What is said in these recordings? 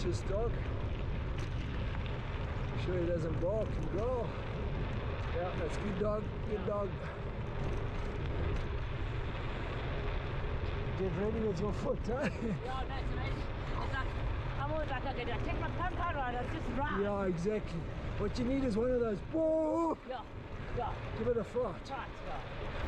Patch's dog. Sure he doesn't bark and growl. Yeah, that's good dog, good dog. Get ready with your foot, huh? Yeah, that's amazing. It's like, I'm always like, okay, do I take my pump out or I just ride? Yeah, exactly. What you need is one of those, whoa! Yeah, yeah. Give it a fright. Right, yeah.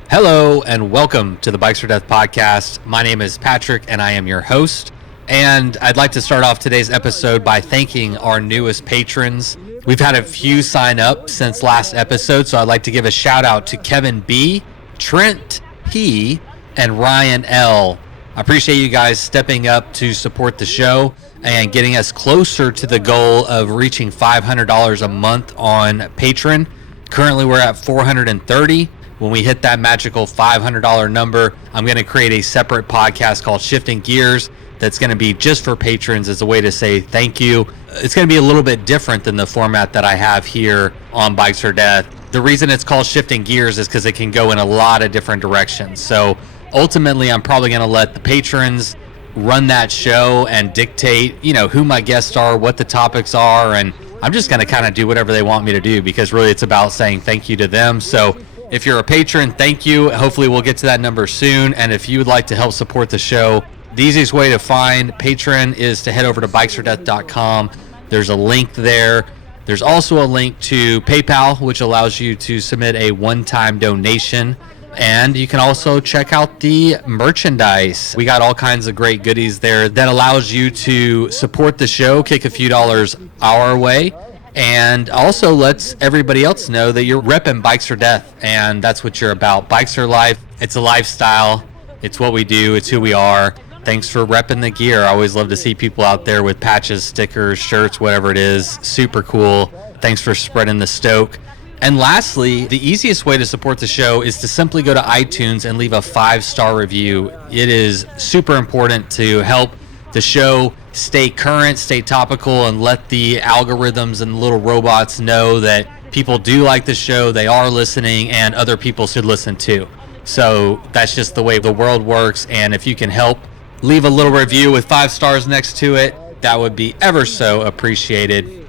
Hello and welcome to the Bikes for Death podcast. My name is Patrick and I am your host. And I'd like to start off today's episode by thanking our newest patrons. We've had a few sign up since last episode, so I'd like to give a shout out to Kevin B, Trent P, and Ryan L. I appreciate you guys stepping up to support the show and getting us closer to the goal of reaching $500 a month on Patreon. Currently, we're at $430. When we hit that magical $500 number, I'm going to create a separate podcast called Shifting Gears that's going to be just for patrons as a way to say thank you. It's going to be a little bit different than the format that I have here on Bikes for Death. The reason it's called Shifting Gears is because it can go in a lot of different directions. So ultimately, I'm probably going to let the patrons run that show and dictate, who my guests are, what the topics are, and I'm just going to kind of do whatever they want me to do because really it's about saying thank you to them. So if you're a patron, thank you. Hopefully we'll get to that number soon. And if you would like to help support the show, the easiest way to find Patreon is to head over to bikesfordeath.com. There's a link there. There's also a link to PayPal, which allows you to submit a one-time donation. And you can also check out the merchandise. We got all kinds of great goodies there that allows you to support the show, kick a few dollars our way, and also lets everybody else know that you're repping Bikes for Death, and that's what you're about. Bikes are life. It's a lifestyle. It's what we do. It's who we are. Thanks for repping the gear. I always love to see people out there with patches, stickers, shirts, whatever it is. Super cool. Thanks for spreading the stoke. And lastly, the easiest way to support the show is to simply go to iTunes and leave a 5-star review. It is super important to help the show stay current, stay topical, and let the algorithms and little robots know that people do like the show, they are listening, and other people should listen too. So that's just the way the world works, and if you can help leave a little review with 5 stars next to it, that would be ever so appreciated.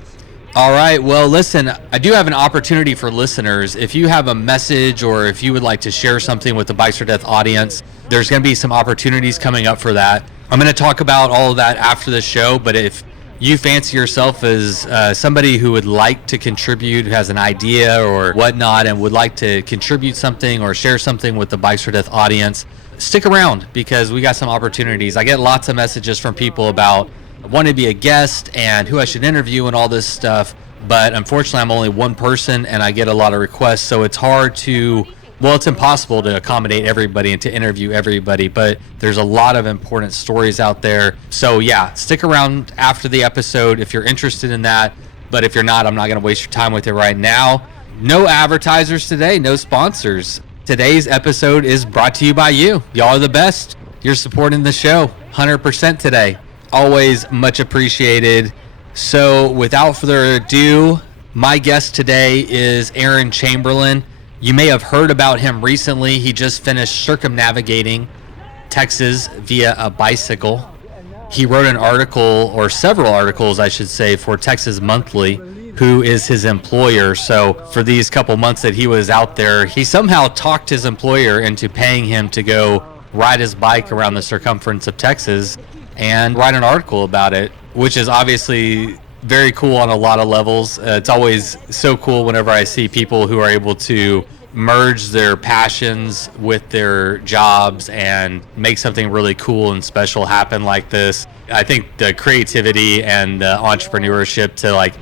All right, well, listen, I do have an opportunity for listeners. If you have a message or if you would like to share something with the Bikes for Death audience, there's going to be some opportunities coming up for that. I'm going to talk about all of that after the show, but if you fancy yourself as somebody who would like to contribute, who has an idea or whatnot, and would like to contribute something or share something with the Bikes for Death audience, stick around because we got some opportunities. I get lots of messages from people about wanting to be a guest and who I should interview and all this stuff, but unfortunately I'm only one person and I get a lot of requests, so it's hard to, it's impossible to accommodate everybody and to interview everybody, but there's a lot of important stories out there. So yeah, stick around after the episode if you're interested in that, but if you're not, I'm not going to waste your time with it right now. No advertisers today, no sponsors. Today's episode is brought to you by you. Y'all are the best. You're supporting the show 100% today. Always much appreciated. So without further ado, my guest today is Aaron Chamberlain. You may have heard about him recently. He just finished circumnavigating Texas via a bicycle. He wrote an article, or several articles, I should say, for Texas Monthly, who is his employer. So for these couple months that he was out there, he somehow talked his employer into paying him to go ride his bike around the circumference of Texas and write an article about it, which is obviously very cool on a lot of levels. It's always so cool whenever I see people who are able to merge their passions with their jobs and make something really cool and special happen like this. I think the creativity and the entrepreneurship to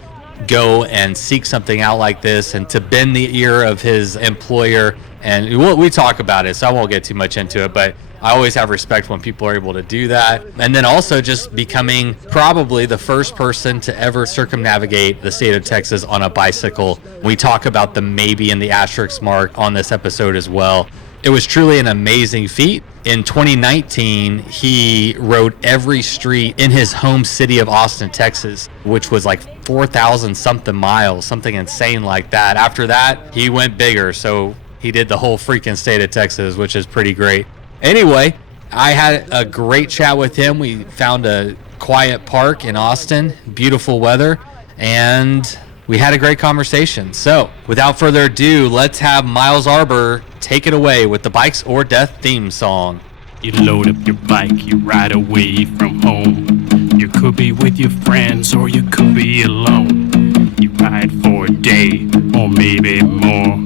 go and seek something out like this and to bend the ear of his employer, and we talk about it, so I won't get too much into it, but I always have respect when people are able to do that. And then also just becoming probably the first person to ever circumnavigate the state of Texas on a bicycle. We talk about the maybe and the asterisk mark on this episode as well. It was truly an amazing feat. In 2019, he rode every street in his home city of Austin, Texas, which was 4,000 something miles, something insane like that. After that, he went bigger. So he did the whole freaking state of Texas, which is pretty great. Anyway, I had a great chat with him. We found a quiet park in Austin. Beautiful weather, and we had a great conversation. So, without further ado, let's have Miles Arbor take it away with the Bikes or Death theme song. You load up your bike, you ride away from home. You could be with your friends or you could be alone. You ride for a day or maybe more.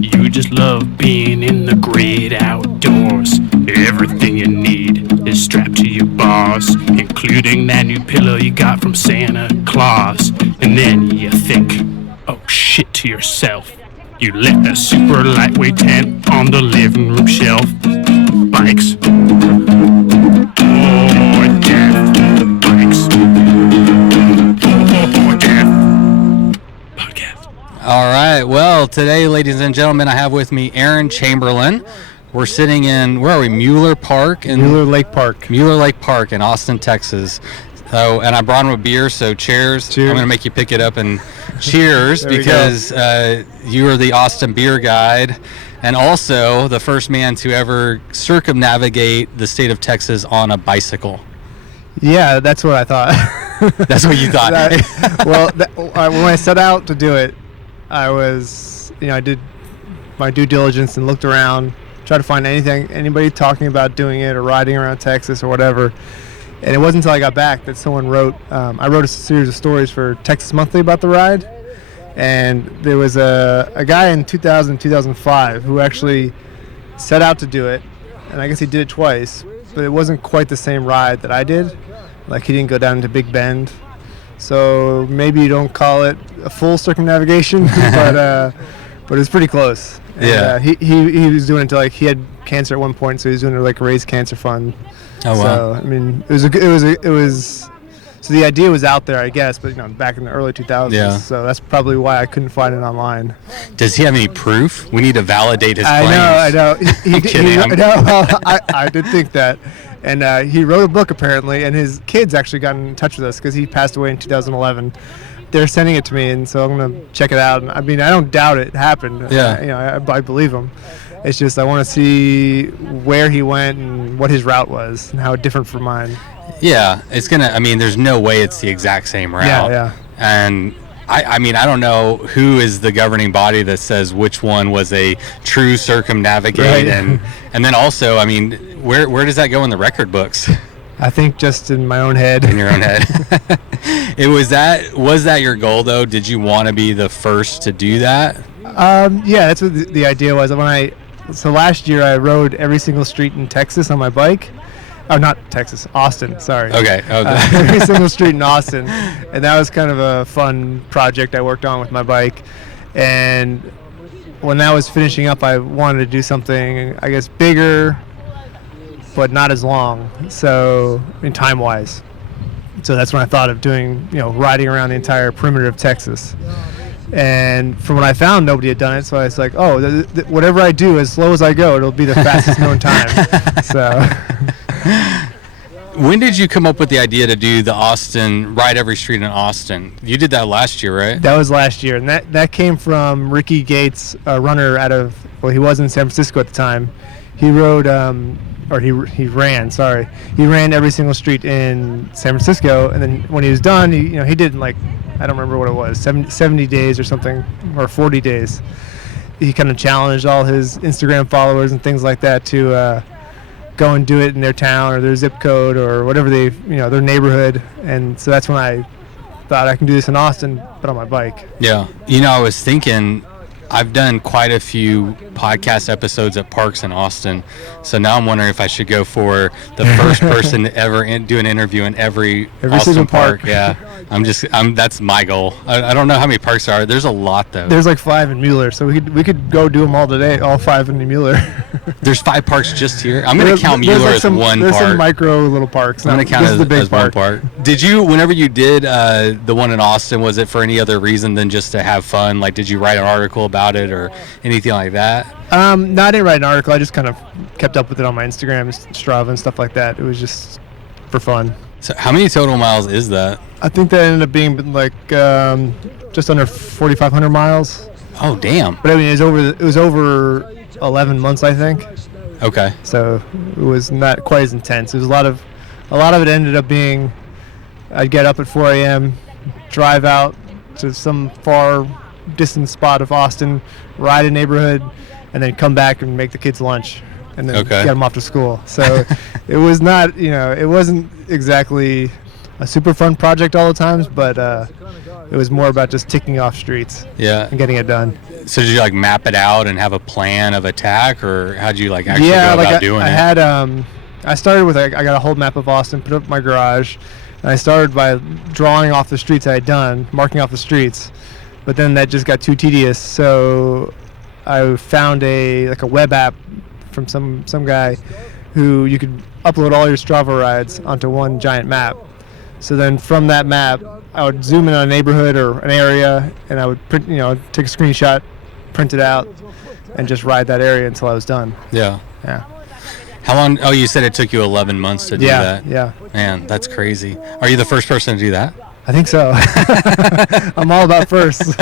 You just love being in the great outdoors. Everything you need is strapped to your bars, including that new pillow you got from Santa Claus. And then you think, oh shit, to yourself. You lit a super lightweight tent on the living room shelf. Bikes or death. Bikes or death. Podcast. All right. Well, today, ladies and gentlemen, I have with me Aaron Chamberlain. We're sitting in, where are we? Mueller Park? Mueller Lake Park. Mueller Lake Park in Austin, Texas. So, and I brought him a beer, so cheers. Cheers. I'm going to make you pick it up and cheers There we because you are the Austin beer guide and also the first man to ever circumnavigate the state of Texas on a bicycle. Yeah, that's what I thought. That's what you thought. When I set out to do it, I was, I did my due diligence and looked around, tried to find anybody talking about doing it or riding around Texas or whatever. And it wasn't until I got back that someone wrote, I wrote a series of stories for Texas Monthly about the ride. And there was a guy in 2005 who actually set out to do it. And I guess he did it twice, but it wasn't quite the same ride that I did. Like, he didn't go down into Big Bend. So maybe you don't call it a full circumnavigation, but it was pretty close. And, yeah. He was doing it to, like, he had cancer at one point, so he was doing it like a raise cancer fund. Oh, wow. So, I mean, it was so the idea was out there, I guess, but back in the early 2000s. Yeah. So that's probably why I couldn't find it online. Does he have any proof? We need to validate his claims. I know. I'm kidding. I did think that. And he wrote a book, apparently, and his kids actually got in touch with us because he passed away in 2011. They're sending it to me, and so I'm going to check it out. And, I mean, I don't doubt it happened. Yeah. I believe him. It's just I want to see where he went and what his route was and how different from mine. Yeah, there's no way it's the exact same route. Yeah. And I mean, I don't know who is the governing body that says which one was a true circumnavigate. Right. And then also, I mean, where does that go in the record books? I think just in my own head. In your own head. Was that your goal, though? Did you want to be the first to do that? Yeah, that's what the idea was. So last year I rode every single street in Texas on my bike. Oh, not Texas, Austin, sorry. Okay. Every single street in Austin. And that was kind of a fun project I worked on with my bike. And when that was finishing up, I wanted to do something, I guess, bigger, but not as long. So, time-wise. So that's when I thought of doing, riding around the entire perimeter of Texas. And from what I found, nobody had done it, so I was like, whatever I do, as slow as I go, it'll be the fastest known time. So, when did you come up with the idea to do the Austin, ride every street in Austin? You did that last year, right? That was last year, and that came from Ricky Gates, a runner he was in San Francisco at the time. He rode, he ran every single street in San Francisco, and then when he was done, he did like, I don't remember what it was, 70 days or something, or 40 days. He kind of challenged all his Instagram followers and things like that to go and do it in their town or their zip code or whatever their neighborhood. And so that's when I thought I can do this in Austin, but on my bike. Yeah. I was thinking, I've done quite a few podcast episodes at parks in Austin, so now I'm wondering if I should go for the first person to ever do an interview in every Austin park. Yeah, that's my goal. I don't know how many parks there are. There's a lot though. There's like 5 in Mueller, so we could go do them all today. All 5 in Mueller. There's 5 parks just here. I'm gonna count Mueller as one park. There's some micro little parks. I'm gonna count it as one park. Did you, whenever you did the one in Austin, was it for any other reason than just to have fun? Like, did you write an article about it or anything like that? No, I didn't write an article. I just kind of kept up with it on my Instagram, Strava, and stuff like that. It was just for fun. So how many total miles is that? I think that ended up being like just under 4,500 miles. Oh, damn. But I mean, it was over 11 months, I think. Okay. So it was not quite as intense. It was a lot of it ended up being I'd get up at 4 a.m., drive out to some far distant spot of Austin, ride a neighborhood, and then come back and make the kids lunch, and then get them off to school. So it was not, it wasn't exactly a super fun project all the times, but it was more about just ticking off streets and getting it done. So did you like map it out and have a plan of attack, or how'd you like actually go about doing it? I started with I got a whole map of Austin, put up in my garage, and I started by drawing off the streets I had done, marking off the streets, but then that just got too tedious, so I found a web app from some guy who you could upload all your Strava rides onto one giant map. So then from that map, I would zoom in on a neighborhood or an area, and I would print, take a screenshot, print it out, and just ride that area until I was done. Yeah. Yeah. How long? Oh, you said it took you 11 months to do that. Yeah. Man, that's crazy. Are you the first person to do that? I think so. I'm all about firsts.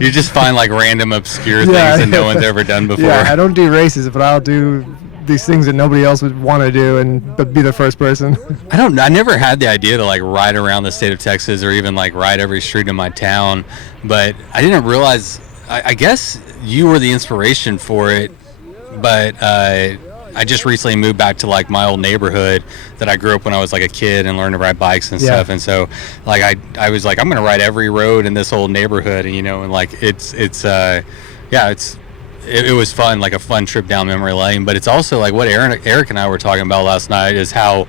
You just find like random obscure things that no one's ever done before. Yeah, I don't do races, but I'll do these things that nobody else would want to do but be the first person. I never had the idea to like ride around the state of Texas or even like ride every street in my town, but I didn't realize, I guess you were the inspiration for it, but I just recently moved back to like my old neighborhood that I grew up when I was like a kid and learned to ride bikes and stuff. And so like I was like, I'm going to ride every road in this old neighborhood, and and like it was fun, like a fun trip down memory lane. But it's also like what Eric and I were talking about last night is how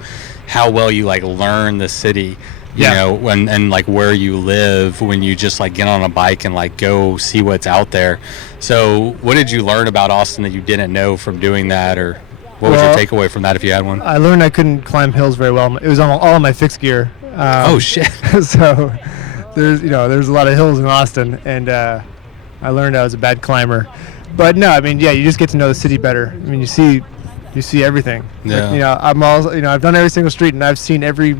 well you like learn the city, and like where you live when you just like get on a bike and like go see what's out there. So what did you learn about Austin that you didn't know from doing that, or what was your takeaway from that if you had one? I learned I couldn't climb hills very well. It was all on my fixed gear. Oh shit. So there's a lot of hills in Austin, and I learned I was a bad climber. But no, I mean, you just get to know the city better. I mean, you see everything. Yeah. Like, I'm also, I've done every single street, and I've seen every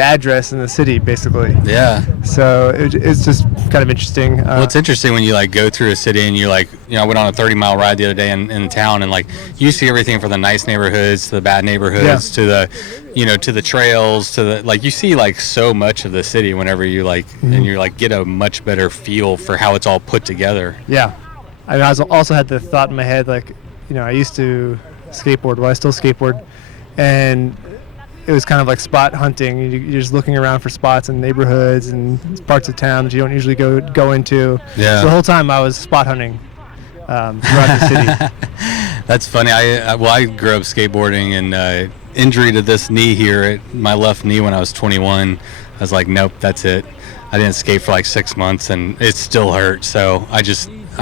address in the city, basically. Yeah. So it's just kind of interesting. Well, it's interesting when you like go through a city and you like, I went on a 30-mile ride the other day in town, and like you see everything from the nice neighborhoods to the bad neighborhoods to the, to the trails to the, like you see like so much of the city whenever you like, and you like get a much better feel for how it's all put together. Yeah. I also had the thought in my head, like, I used to skateboard. Well, I still skateboard, and it was kind of like spot hunting. You're just looking around for spots in neighborhoods and parts of town that you don't usually go into. Yeah. So the whole time I was spot hunting throughout the city. That's funny. I grew up skateboarding, and injury to this knee here, at my left knee when I was 21. I was like, nope, that's it. I didn't skate for like 6 months, and it still hurt. So I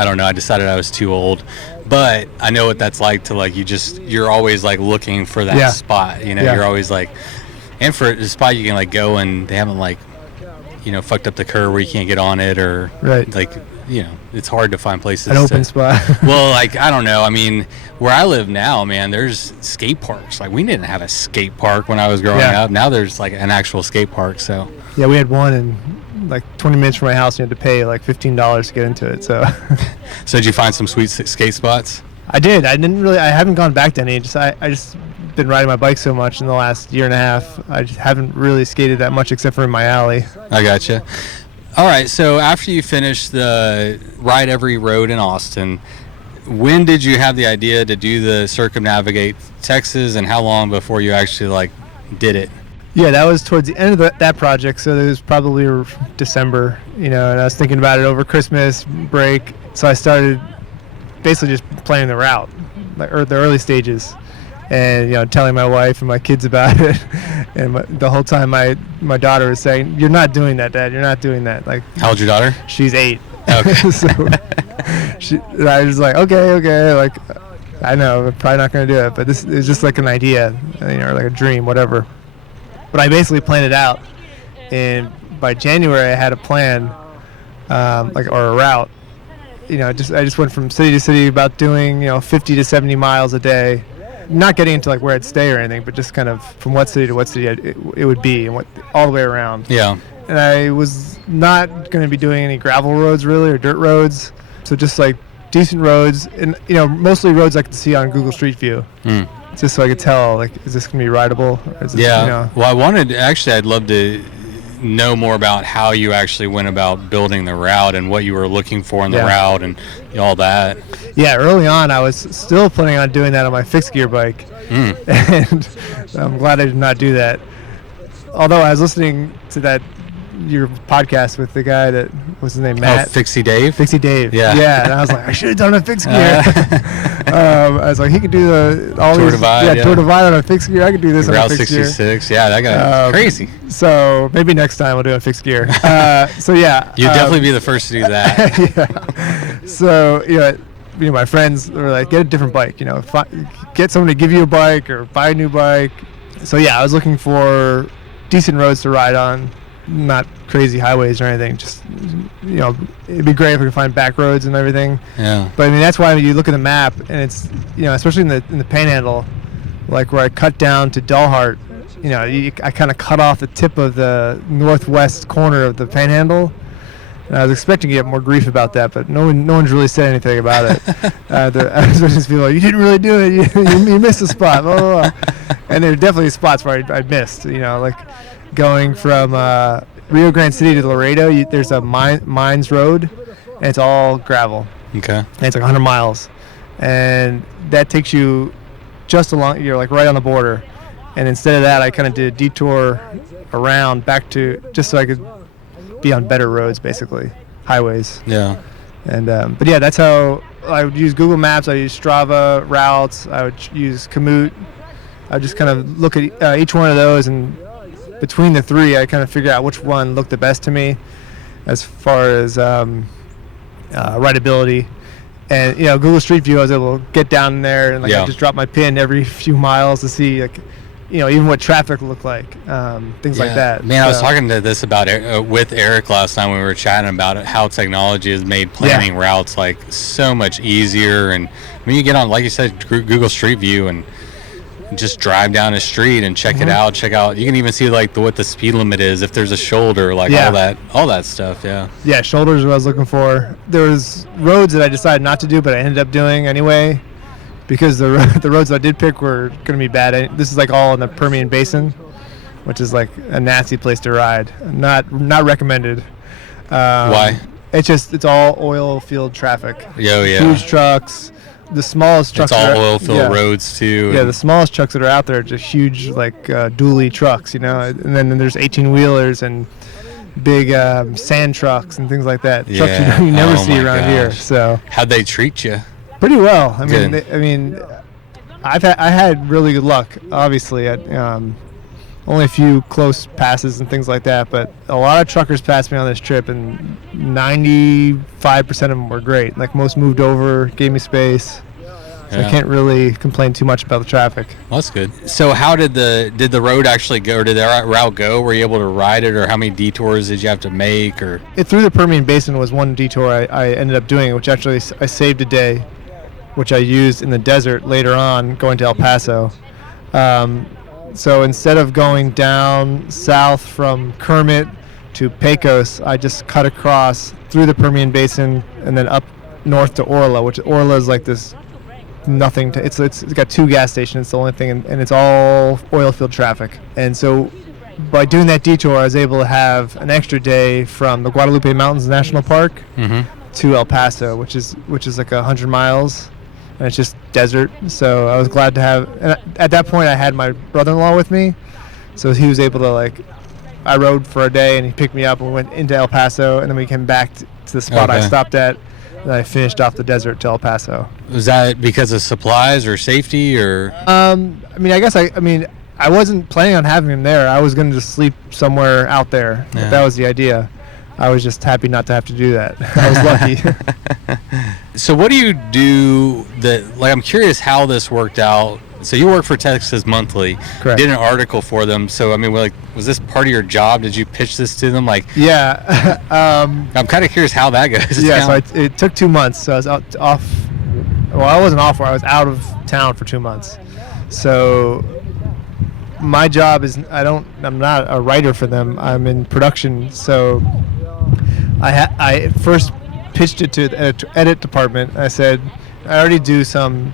don't know. I decided I was too old, but I know what that's like to like, you're always like looking for that spot, you're always like, and for a spot you can like go and they haven't like, fucked up the curb where you can't get on it, or like, it's hard to find places. An open spot. Well, like, I don't know. I mean, where I live now, man, there's skate parks. Like, we didn't have a skate park when I was growing up. Now there's like an actual skate park. So yeah, we had one in like 20 minutes from my house, and you had to pay like $15 to get into it. So did you find some sweet skate spots? I did. I haven't gone back to any. I just been riding my bike so much in the last year and a half. I just haven't really skated that much except for in my alley. I gotcha. All right, so after you finished the Ride Every Road in Austin, when did you have the idea to do the Circumnavigate Texas, and how long before you actually like did it? Yeah, that was towards the end of that project, so it was probably December, and I was thinking about it over Christmas break, so I started basically just planning the route, or the early stages, and telling my wife and my kids about it, and the whole time my daughter was saying, "You're not doing that, Dad. You're not doing that." Like, how old's your daughter? She's 8. Okay. So I was like, okay, like, I know I'm probably not going to do it, but this is just like an idea, or like a dream, whatever. But I basically planned it out, and by January I had a plan, or a route. I just went from city to city, about doing 50 to 70 miles a day, not getting into like where I'd stay or anything, but just kind of from what city to what city it would be, and all the way around. Yeah. And I was not going to be doing any gravel roads really, or dirt roads, so just like decent roads, and mostly roads I could see on Google Street View. just so I could tell, like, is this gonna be rideable? Or is this, Yeah. You know? Well, I'd love to know more about how you actually went about building the route and what you were looking for in the route and all that. Yeah, early on, I was still planning on doing that on my fixed gear bike, and I'm glad I did not do that. Although I was listening to your podcast with the guy that was his name, Matt. Oh, Fixie Dave. Yeah, and I was like, I should have done a fixed gear. I was like, he could do all Tour these Divide, Tour Divide on a fixed gear. I could do this on a Route fixed gear. 66. Yeah, that guy crazy. So maybe next time we'll do a fixed gear. So yeah, you'd definitely be the first to do that. Yeah. So my friends were like, get a different bike. Get someone to give you a bike or buy a new bike. So yeah, I was looking for decent roads to ride on. Not crazy highways or anything. Just it'd be great if we could find back roads and everything. Yeah. But I mean, that's why when you look at the map, and it's especially in the Panhandle, like where I cut down to Dalhart, I kind of cut off the tip of the northwest corner of the Panhandle. And I was expecting to get more grief about that, but no one's really said anything about it. I was just feeling like, you didn't really do it. You missed a spot. Blah, blah, blah. And there are definitely spots where I missed. Like going from Rio Grande City to Laredo, there's a mines road, and it's all gravel. Okay. And it's like 100 miles, and that takes you just along. You're like right on the border, and instead of that, I kind of did a detour around back to just so I could be on better roads, basically highways. Yeah. And but yeah, that's how I would use Google Maps. I use Strava routes. I would use Komoot. I would just kind of look at each one of those, and between the three, I kind of figure out which one looked the best to me as far as rideability. And Google Street View, I was able to get down there and I just drop my pin every few miles to see even what traffic looked like, things like that. Man, I was talking to this about with Eric last time when we were chatting about it, how technology has made planning routes like so much easier. And when you get on, like you said, Google Street View and just drive down a street and check it out. You can even see like what the speed limit is if there's a shoulder, all that stuff. Yeah, shoulders are what I was looking for. There was roads that I decided not to do, but I ended up doing anyway, because the roads that I did pick were going to be bad. This is like all in the Permian Basin, which is like a nasty place to ride. Not recommended. Why? It's all oil field traffic. Yeah. Huge trucks. The smallest trucks. It's all oil field roads too. Yeah, the smallest trucks that are out there are just huge, like dually trucks, And then there's 18-wheelers and big sand trucks and things like that. Yeah. Trucks you never see around here. So how'd they treat you? Pretty well. I Good. mean, I had really good luck. Obviously, at only a few close passes and things like that, but a lot of truckers passed me on this trip, and 95% of them were great. Like, most moved over, gave me space. So I can't really complain too much about the traffic. Well, that's good. So how did the road actually go, or did the route go? Were you able to ride it, or how many detours did you have to make? Or Through the Permian Basin was one detour I ended up doing, which actually I saved a day, which I used in the desert later on going to El Paso. So instead of going down south from Kermit to Pecos, I just cut across through the Permian Basin and then up north to Orla, which Orla is like this nothing. It's got 2 gas stations. It's the only thing, and it's all oil field traffic. And so by doing that detour, I was able to have an extra day from the Guadalupe Mountains National Park to El Paso, which is like 100 miles. And it's just desert, so I was glad to have. And at that point, I had my brother-in-law with me, so he was able to I rode for a day, and he picked me up, and we went into El Paso, and then we came back to the spot I stopped at, and I finished off the desert to El Paso. Was that because of supplies or safety, or? I guess I wasn't planning on having him there. I was going to just sleep somewhere out there. Yeah. That was the idea. I was just happy not to have to do that. I was lucky. So what do you do I'm curious how this worked out. So you work for Texas Monthly. Correct. Did an article for them. So, was this part of your job? Did you pitch this to them? Yeah. I'm kind of curious how that goes. Yeah, so it took 2 months. So I was off. Well, I wasn't off. I was out of town for 2 months. So my job is, I'm not a writer for them. I'm in production. So I first pitched it to the edit department. I said, I already do some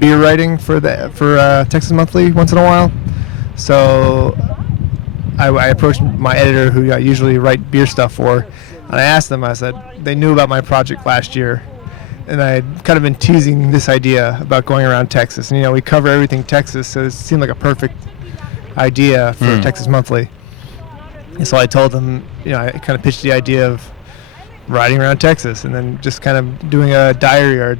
beer writing for Texas Monthly once in a while. So I approached my editor, who I usually write beer stuff for, and I asked them. I said they knew about my project last year, and I had kind of been teasing this idea about going around Texas. And we cover everything Texas, so it seemed like a perfect idea for Texas Monthly. And so I told them, I kind of pitched the idea of riding around Texas and then just kind of doing a diary or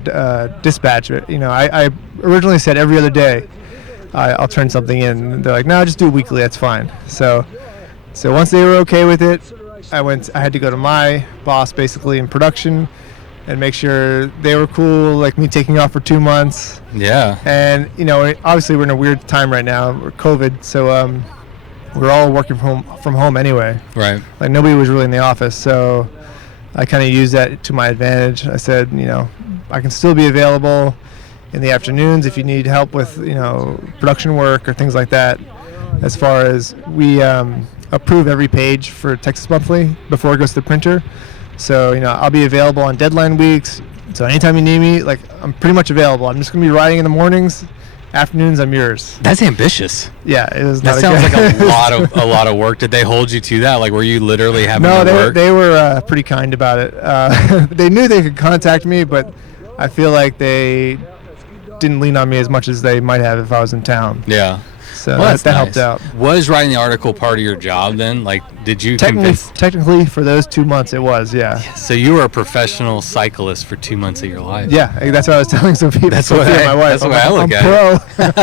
dispatch. I originally said every other day I'll turn something in. And they're like, no, just do it weekly. That's fine. So once they were okay with it, I had to go to my boss basically in production and make sure they were cool, like me taking off for 2 months. Yeah. And, obviously we're in a weird time right now. We're COVID. So we're all working from home anyway. Right. Like nobody was really in the office. So I kind of used that to my advantage. I said, I can still be available in the afternoons if you need help with, production work or things like that. As far as we approve every page for Texas Monthly before it goes to the printer. So, I'll be available on deadline weeks. So anytime you need me, I'm pretty much available. I'm just going to be writing in the mornings. Afternoons, I'm yours. That's ambitious. Yeah, it was. That sounds like a lot of work. Did they hold you to that? Like, were you literally having to work? No, they were pretty kind about it. They knew they could contact me, but I feel like they didn't lean on me as much as they might have if I was in town. Yeah. So that helped out. Was writing the article part of your job then? Like, did you Technically, for those 2 months, it was, yeah. So you were a professional cyclist for 2 months of your life. Yeah, that's what I was telling some people. That's what my wife. That's what I look at. I'm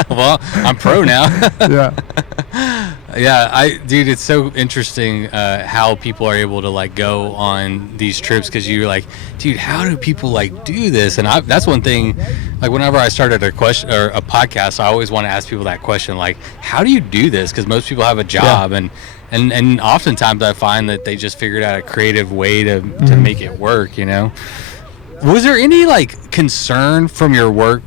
pro. Well, I'm pro now. Yeah. Yeah, dude, it's so interesting how people are able to go on these trips, because you're like, dude, how do people do this? And that's one thing. Whenever I started a podcast, I always want to ask people that question, how do you do this? Because most people have a job, and oftentimes I find that they just figured out a creative way to make it work. Was there any concern from your work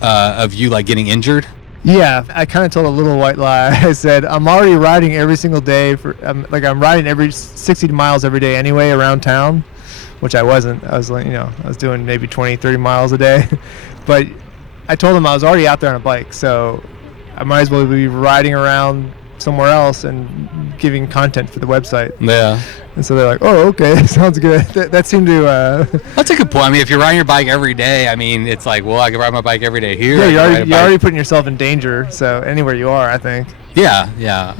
of you getting injured? Yeah, I kind of told a little white lie. I said, I'm already riding every single day. I'm riding every 60 miles every day anyway around town, which I wasn't. I was I was doing maybe 20, 30 miles a day. But I told them I was already out there on a bike, so I might as well be riding around somewhere else and giving content for the website. Yeah. And so they're like, oh, okay, sounds good. That seemed to... That's a good point. I mean, if you're riding your bike every day, it's well, I can ride my bike every day here. Yeah, you're already putting yourself in danger, so anywhere you are, I think. Yeah.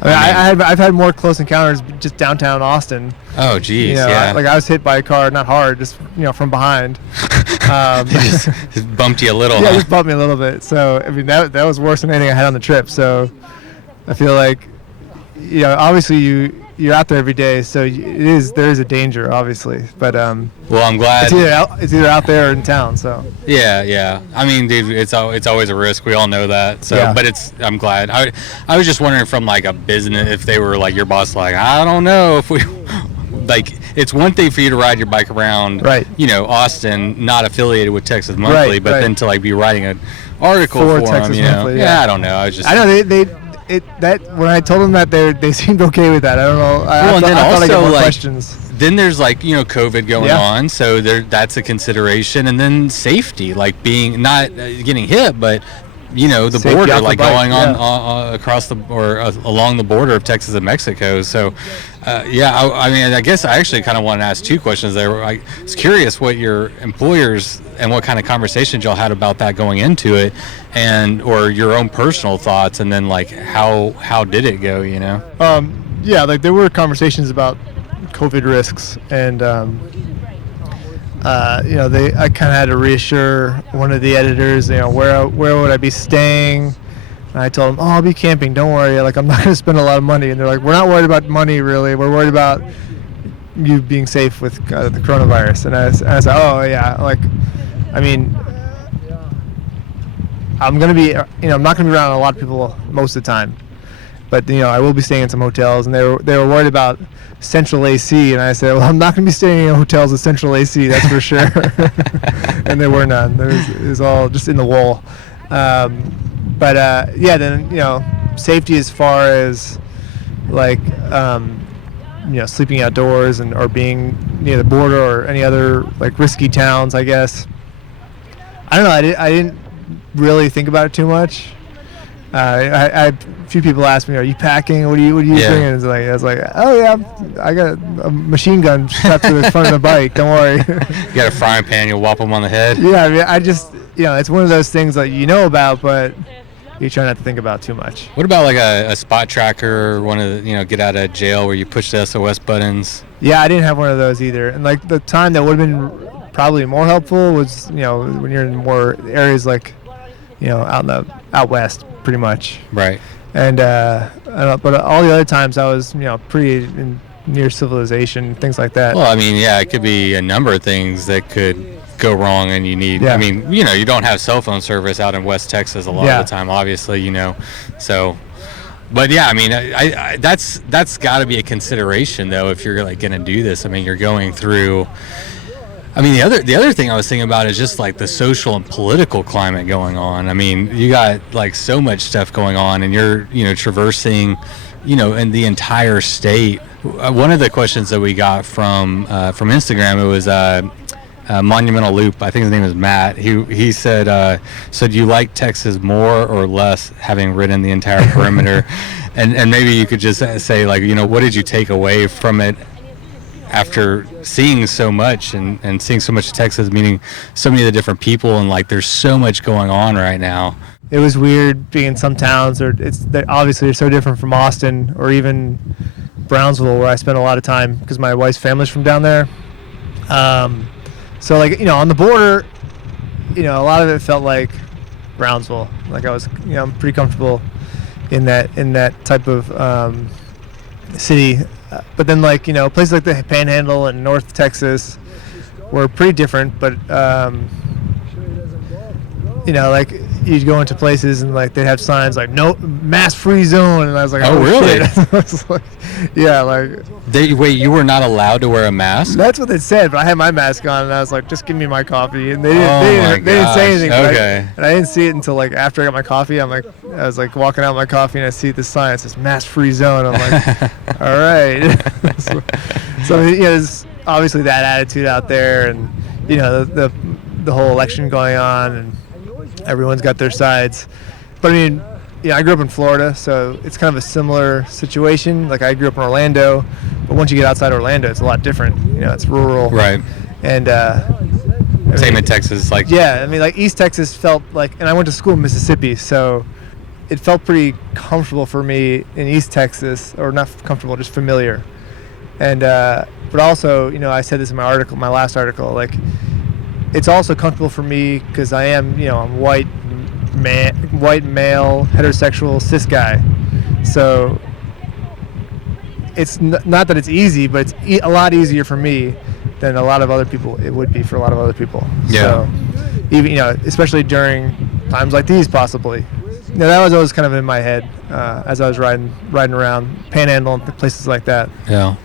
I've had more close encounters just downtown Austin. Oh, geez, yeah. I was hit by a car, not hard, just, from behind. Just bumped you a little, Yeah, just bumped me a little bit. So, I mean, that was worse than anything I had on the trip. So, I feel like, obviously you're out there every day, so there is a danger, obviously. But well, I'm glad it's either out there or in town. So yeah. I mean, dude, it's always a risk. We all know that. So, yeah. But I'm glad. I was just wondering from a business, if they were your boss, I don't know if we it's one thing for you to ride your bike around, right? Austin, not affiliated with Texas Monthly, but then to be writing an article for Texas them, Monthly, yeah, I don't know. I know that when I told them that they seemed okay with that. I don't know. I thought I got more questions. Then there's COVID going on, so that's a consideration, and then safety, being not getting hit, but the safety border, going on across along the border of Texas and Mexico. So I guess I actually kind of want to ask two questions there. I was curious what your employers and what kind of conversations y'all had about that going into it, or your own personal thoughts, and then how did it go? There were conversations about COVID risks, and I kind of had to reassure one of the editors, where would I be staying? And I told them, I'll be camping. Don't worry. I'm not going to spend a lot of money. And they're like, we're not worried about money, really. We're worried about you being safe with the coronavirus. And I said, oh yeah. I'm going to be, I'm not going to be around a lot of people most of the time. But, I will be staying in some hotels. And they were worried about central AC. And I said, well, I'm not going to be staying in hotels with central AC, that's for sure. And there were none. It was all just in the wall. Then, safety as far as, sleeping outdoors or being near the border or any other, risky towns, I guess. I don't know. I didn't really think about it too much. A few people ask me, "Are you packing? What are you bringing?" It's like, I was like, "Oh yeah, I got a machine gun strapped to the front of the bike. Don't worry." You got a frying pan, you'll whop them on the head. Yeah, I mean, I just, it's one of those things that you know about, but you try not to think about too much. What about like a spot tracker or one of the, get out of jail where you push the SOS buttons? Yeah, I didn't have one of those either. And like the time that would have been probably more helpful was, when you're in more areas like, out west, pretty much. Right. And but all the other times I was, pretty near civilization, things like that. Well, I mean, yeah, it could be a number of things that could go wrong, and you need. Yeah. I mean, you don't have cell phone service out in West Texas a lot of the time, obviously, so. But yeah, I mean, I that's got to be a consideration though if you're like going to do this. I mean, you're going through. I mean, the other thing I was thinking about is just like the social and political climate going on. I mean, you got like so much stuff going on, and you're traversing, in the entire state. One of the questions that we got from Instagram, it was Monumental Loop. I think his name is Matt. He said, "So do you like Texas more or less, having ridden the entire perimeter?" and maybe you could just say like, what did you take away from it after seeing so much and seeing so much of Texas, meeting so many of the different people, and like there's so much going on right now. It was weird being in some towns, obviously they're so different from Austin or even Brownsville, where I spent a lot of time because my wife's family's from down there. So like, on the border, a lot of it felt like Brownsville. Like I was, I'm pretty comfortable in that type of city. But then like, places like the Panhandle and North Texas were pretty different, but like you'd go into places and like they'd have signs like no mask free zone, and I was like, oh really? I was like, yeah, like wait, you were not allowed to wear a mask? That's what they said, but I had my mask on and I was like, just give me my coffee, and they didn't say anything. Okay. And I didn't see it until like after I got my coffee. I was like walking out my coffee and I see this sign that says mask free zone. I'm like, all right. so there's obviously that attitude out there, and the whole election going on, and everyone's got their sides. But I mean, I grew up in Florida, so it's kind of a similar situation. Like I grew up in Orlando, but once you get outside Orlando, it's a lot different. It's rural. Right. And same in Texas, like. Yeah, I mean, like East Texas felt like, and I went to school in Mississippi, so it felt pretty comfortable for me in East Texas, or not comfortable, just familiar. And but also, I said this in my last article, like it's also comfortable for me because I am, I'm white male, heterosexual, cis guy. So it's not that it's easy, but it's a lot easier for me than a lot of other people. It would be for a lot of other people. Yeah. So even, especially during times like these, possibly. That was always kind of in my head as I was riding around Panhandle and places like that. Yeah.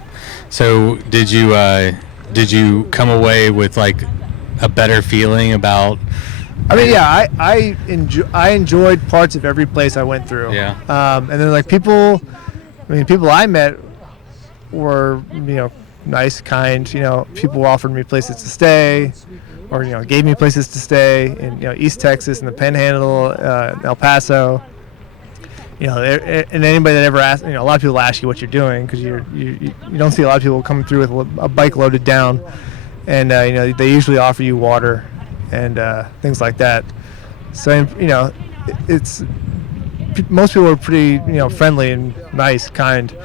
So did you come away with like a better feeling about? I mean, yeah, I enjoyed parts of every place I went through. Yeah. And then like people I met were, nice, kind, people offered me places to stay, or, gave me places to stay in, East Texas and the Panhandle, El Paso. And anybody that ever asks, a lot of people ask you what you're doing, because you don't see a lot of people coming through with a bike loaded down, and they usually offer you water and things like that. So it's most people are pretty friendly and nice, kind.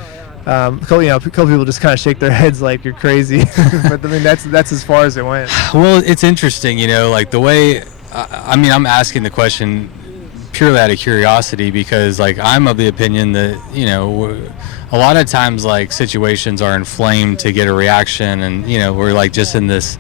A couple people just kind of shake their heads like you're crazy, but I mean that's as far as it went. Well, it's interesting, like the way. I mean, I'm asking the question purely out of curiosity, because like I'm of the opinion that a lot of times like situations are inflamed to get a reaction, and we're like just in this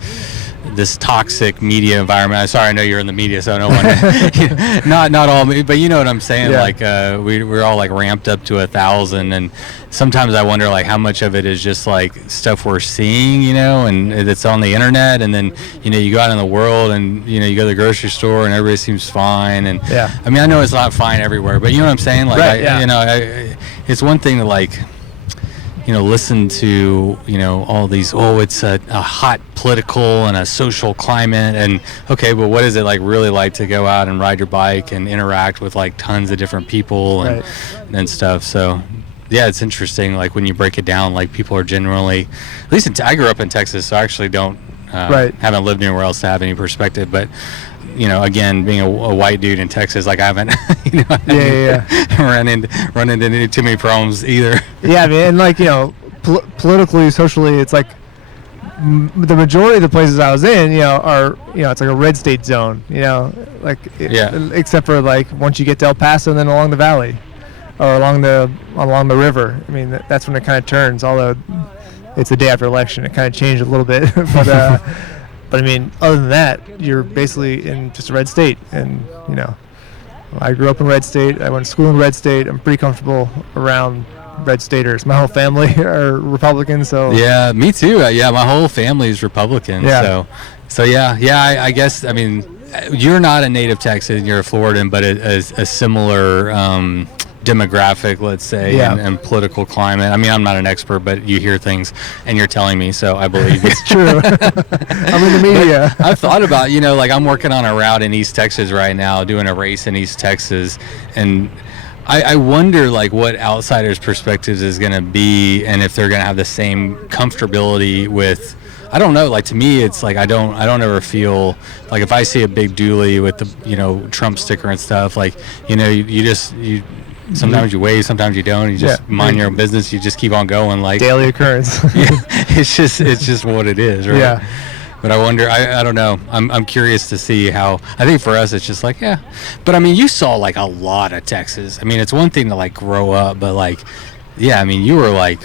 toxic media environment. I'm sorry, I know you're in the media, so I don't want to not all, but you know what I'm saying. Yeah. Like we're all like ramped up to 1,000, and sometimes I wonder like how much of it is just like stuff we're seeing, and it's on the internet, and then you go out in the world and you go to the grocery store and everybody seems fine, and yeah. I mean, I know it's not fine everywhere, but you know what I'm saying, like right, yeah. It's one thing to like listen to, all these, it's a hot political and a social climate. And okay, but what is it like really like to go out and ride your bike and interact with like tons of different people and stuff. So yeah, it's interesting. Like when you break it down, like people are generally, at least I grew up in Texas, so I actually don't, haven't lived anywhere else to have any perspective. But again, being a white dude in Texas, like I haven't, run into too many problems either. Yeah, I mean, and like politically, socially, it's like the majority of the places I was in, are it's like a red state zone, except for like once you get to El Paso and then along the valley, or along the river. I mean, that's when it kind of turns. Although it's the day after election, it kind of changed a little bit, but I mean, other than that, you're basically in just a red state. And, I grew up in red state. I went to school in red state. I'm pretty comfortable around red staters. My whole family are Republicans, so. Yeah, me too. Yeah, my whole family is Republican. Yeah. So I guess, I mean, you're not a native Texan, you're a Floridan, but a similar demographic, let's say, and political climate. I mean, I'm not an expert, but you hear things and you're telling me, so I believe you. It's true. I'm in the media. But I've thought about, like I'm working on a route in East Texas right now, doing a race in East Texas, and I wonder like what outsiders' perspectives is going to be, and if they're going to have the same comfortability with. I don't know. Like to me, it's like I don't ever feel like if I see a big dually with the Trump sticker and stuff, like you sometimes you wave, sometimes you don't. You just mind your own business. You just keep on going. Like daily occurrence. It's just what it is, right? Yeah. But I wonder. I don't know. I'm curious to see how. I think for us, it's just like But I mean, you saw like a lot of Texas. I mean, it's one thing to like grow up, but like, I mean, you were like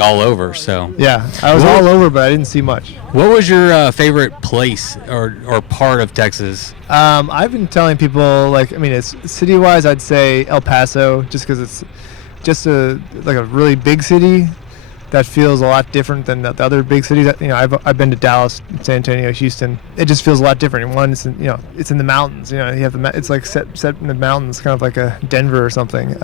all over. So yeah, I was all over, but I didn't see much. What was your favorite place or part of Texas? I've been telling people, like, I mean, it's city-wise, I'd say El Paso, just because it's just a really big city that feels a lot different than the other big cities. I've been to Dallas, San Antonio, Houston. It just feels a lot different. And one, it's in the mountains. You have it's like set in the mountains, kind of like a Denver or something.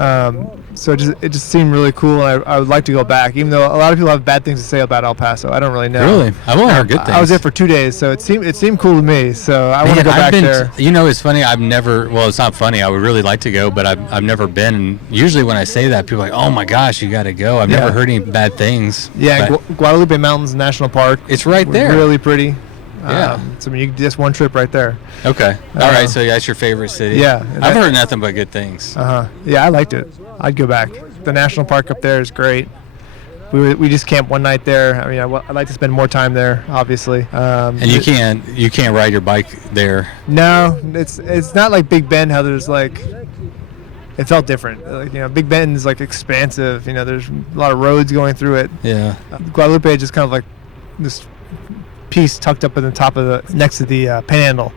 So it just seemed really cool, and I would like to go back, even though a lot of people have bad things to say about El Paso. I don't really know. Really? I've only heard good things. I was there for 2 days, so it seemed cool to me. So I want to go back there. It's funny. I've never. Well, it's not funny. I would really like to go, but I've never been. And usually when I say that, people are like, "Oh my gosh, you got to go." I've never heard any bad things. Yeah, Guadalupe Mountains National Park. It's right there. Really pretty. Yeah. So I mean, just one trip right there. Okay. All right. So that's your favorite city. Yeah. I've heard nothing but good things. Yeah, I liked it. I'd go back. The national park up there is great. We just camped one night there. I mean, I'd like to spend more time there, obviously. And you can't ride your bike there. No, it's not like Big Bend. How there's like. It felt different. Like, Big Bend is like expansive. There's a lot of roads going through it. Yeah. Guadalupe just kind of like this piece tucked up in the top of next to the panhandle,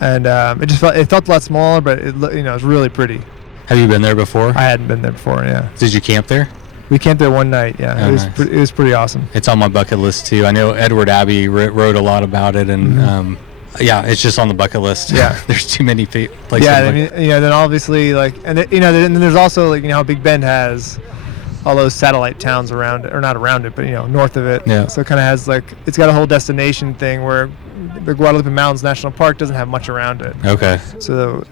and it felt a lot smaller, but it was really pretty. Have you been there before? I hadn't been there before. Yeah. Did you camp there? We camped there one night. Yeah. Oh, nice. It was pretty awesome. It's on my bucket list too. I know Edward Abbey wrote a lot about it, and. Yeah, it's just on the bucket list. Yeah, there's too many places. Yeah, I mean, then obviously, like, and then there's also like how Big Bend has all those satellite towns around it, or not around it, but north of it. Yeah. So it kind of has like it's got a whole destination thing where the Guadalupe Mountains National Park doesn't have much around it. Okay. So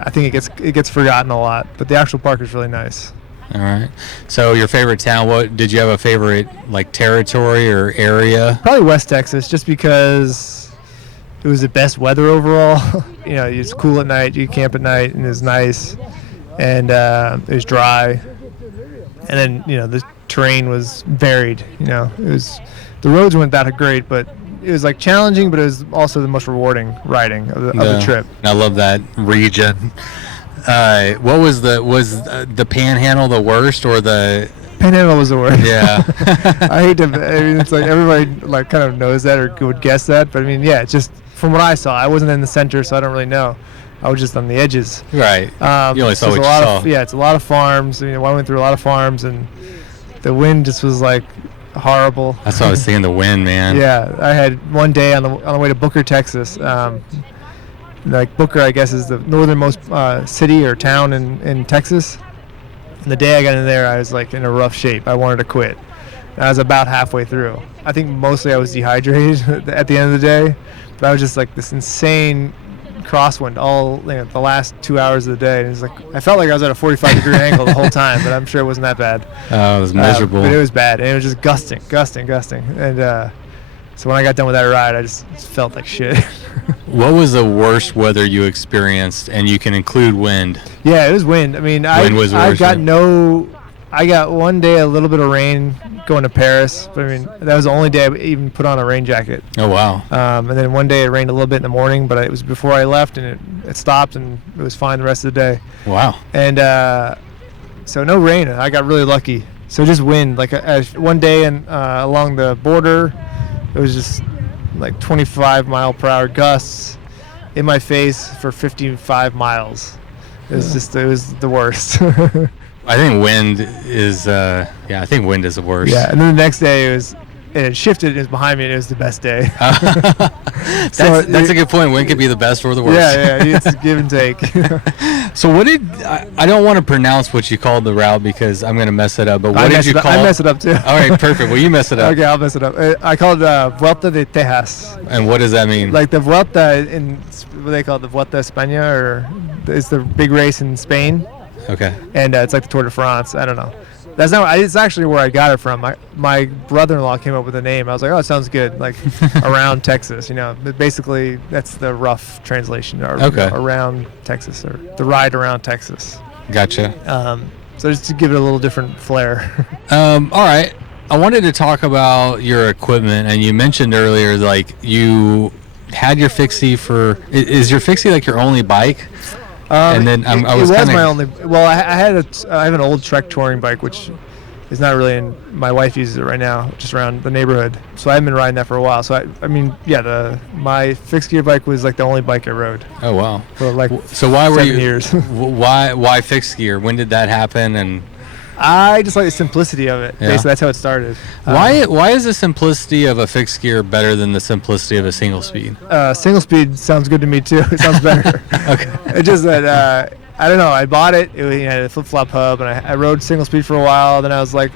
I think it gets forgotten a lot, but the actual park is really nice. All right. So your favorite town? What did you have a favorite like territory or area? Probably West Texas, just because. It was the best weather overall. It's cool at night. You camp at night, and it was nice, and it was dry. And then the terrain was varied. The roads weren't that great, but it was like challenging, but it was also the most rewarding riding of the trip. I love that region. What was the Panhandle the worst, or the? Panhandle was the worst. Yeah. I hate to. I mean, it's like everybody like kind of knows that or would guess that, but I mean, yeah, it's just. From what I saw, I wasn't in the center, so I don't really know. I was just on the edges. Right. You only saw what you saw. It's a lot of farms. I went through a lot of farms, and the wind just was like horrible. That's what I was seeing, the wind, man. Yeah, I had one day on the way to Booker, Texas. Like Booker, I guess, is the northernmost city or town in Texas. And the day I got in there, I was like in a rough shape. I wanted to quit. And I was about halfway through. I think mostly I was dehydrated at the end of the day, but I was just like this insane crosswind all the last 2 hours of the day. And it was like I felt like I was at a 45-degree angle the whole time, but I'm sure it wasn't that bad. Oh, it was miserable. But it was bad, and it was just gusting. And so when I got done with that ride, I just felt like shit. What was the worst weather you experienced? And you can include wind. Yeah, it was wind. I mean, Wind was I worse, I got one day a little bit of rain going to Paris, but I mean, that was the only day I even put on a rain jacket. Oh, wow. And then one day it rained a little bit in the morning, but it was before I left, and it stopped, and it was fine the rest of the day. Wow. And so no rain. I got really lucky. So just wind. Like one day along the border, it was just like 25-mile-per-hour gusts in my face for 55 miles. It was the worst. I think wind is the worst. Yeah, and then the next day it shifted. It was behind me, and it was the best day. That's a good point. Wind could be the best or the worst. Yeah, it's a give and take. So what I don't want to pronounce what you called the route because I'm going to mess it up, but what did you call it? I mess it up too. All right, perfect. Well, you mess it up. Okay, I'll mess it up. I call it Vuelta de Texas. And what does that mean? Like the Vuelta what they call it, the Vuelta España, or it's the big race in Spain. Okay. And it's like the Tour de France. I don't know. That's not. It's actually where I got it from. My brother-in-law came up with the name. I was like, oh, it sounds good. Like around Texas, But basically, that's the rough translation. Okay. Around Texas, or the ride around Texas. Gotcha. So just to give it a little different flair. All right. I wanted to talk about your equipment, and you mentioned earlier, like you had your fixie for. Is your fixie like your only bike? And then I was my only. Well, I have an old Trek touring bike, which is not really in. My wife uses it right now, just around the neighborhood. So I've been riding that for a while. So my fixed gear bike was like the only bike I rode. Oh wow! For like so why were 7 you? years. Why fixed gear? When did that happen? And I just like the simplicity of it. Yeah. Basically, that's how it started. Why is the simplicity of a fixed gear better than the simplicity of a single speed? Single speed sounds good to me too. It sounds better. Okay. It's just that I don't know. I bought it. It had a flip-flop hub, and I rode single speed for a while. Then I was like,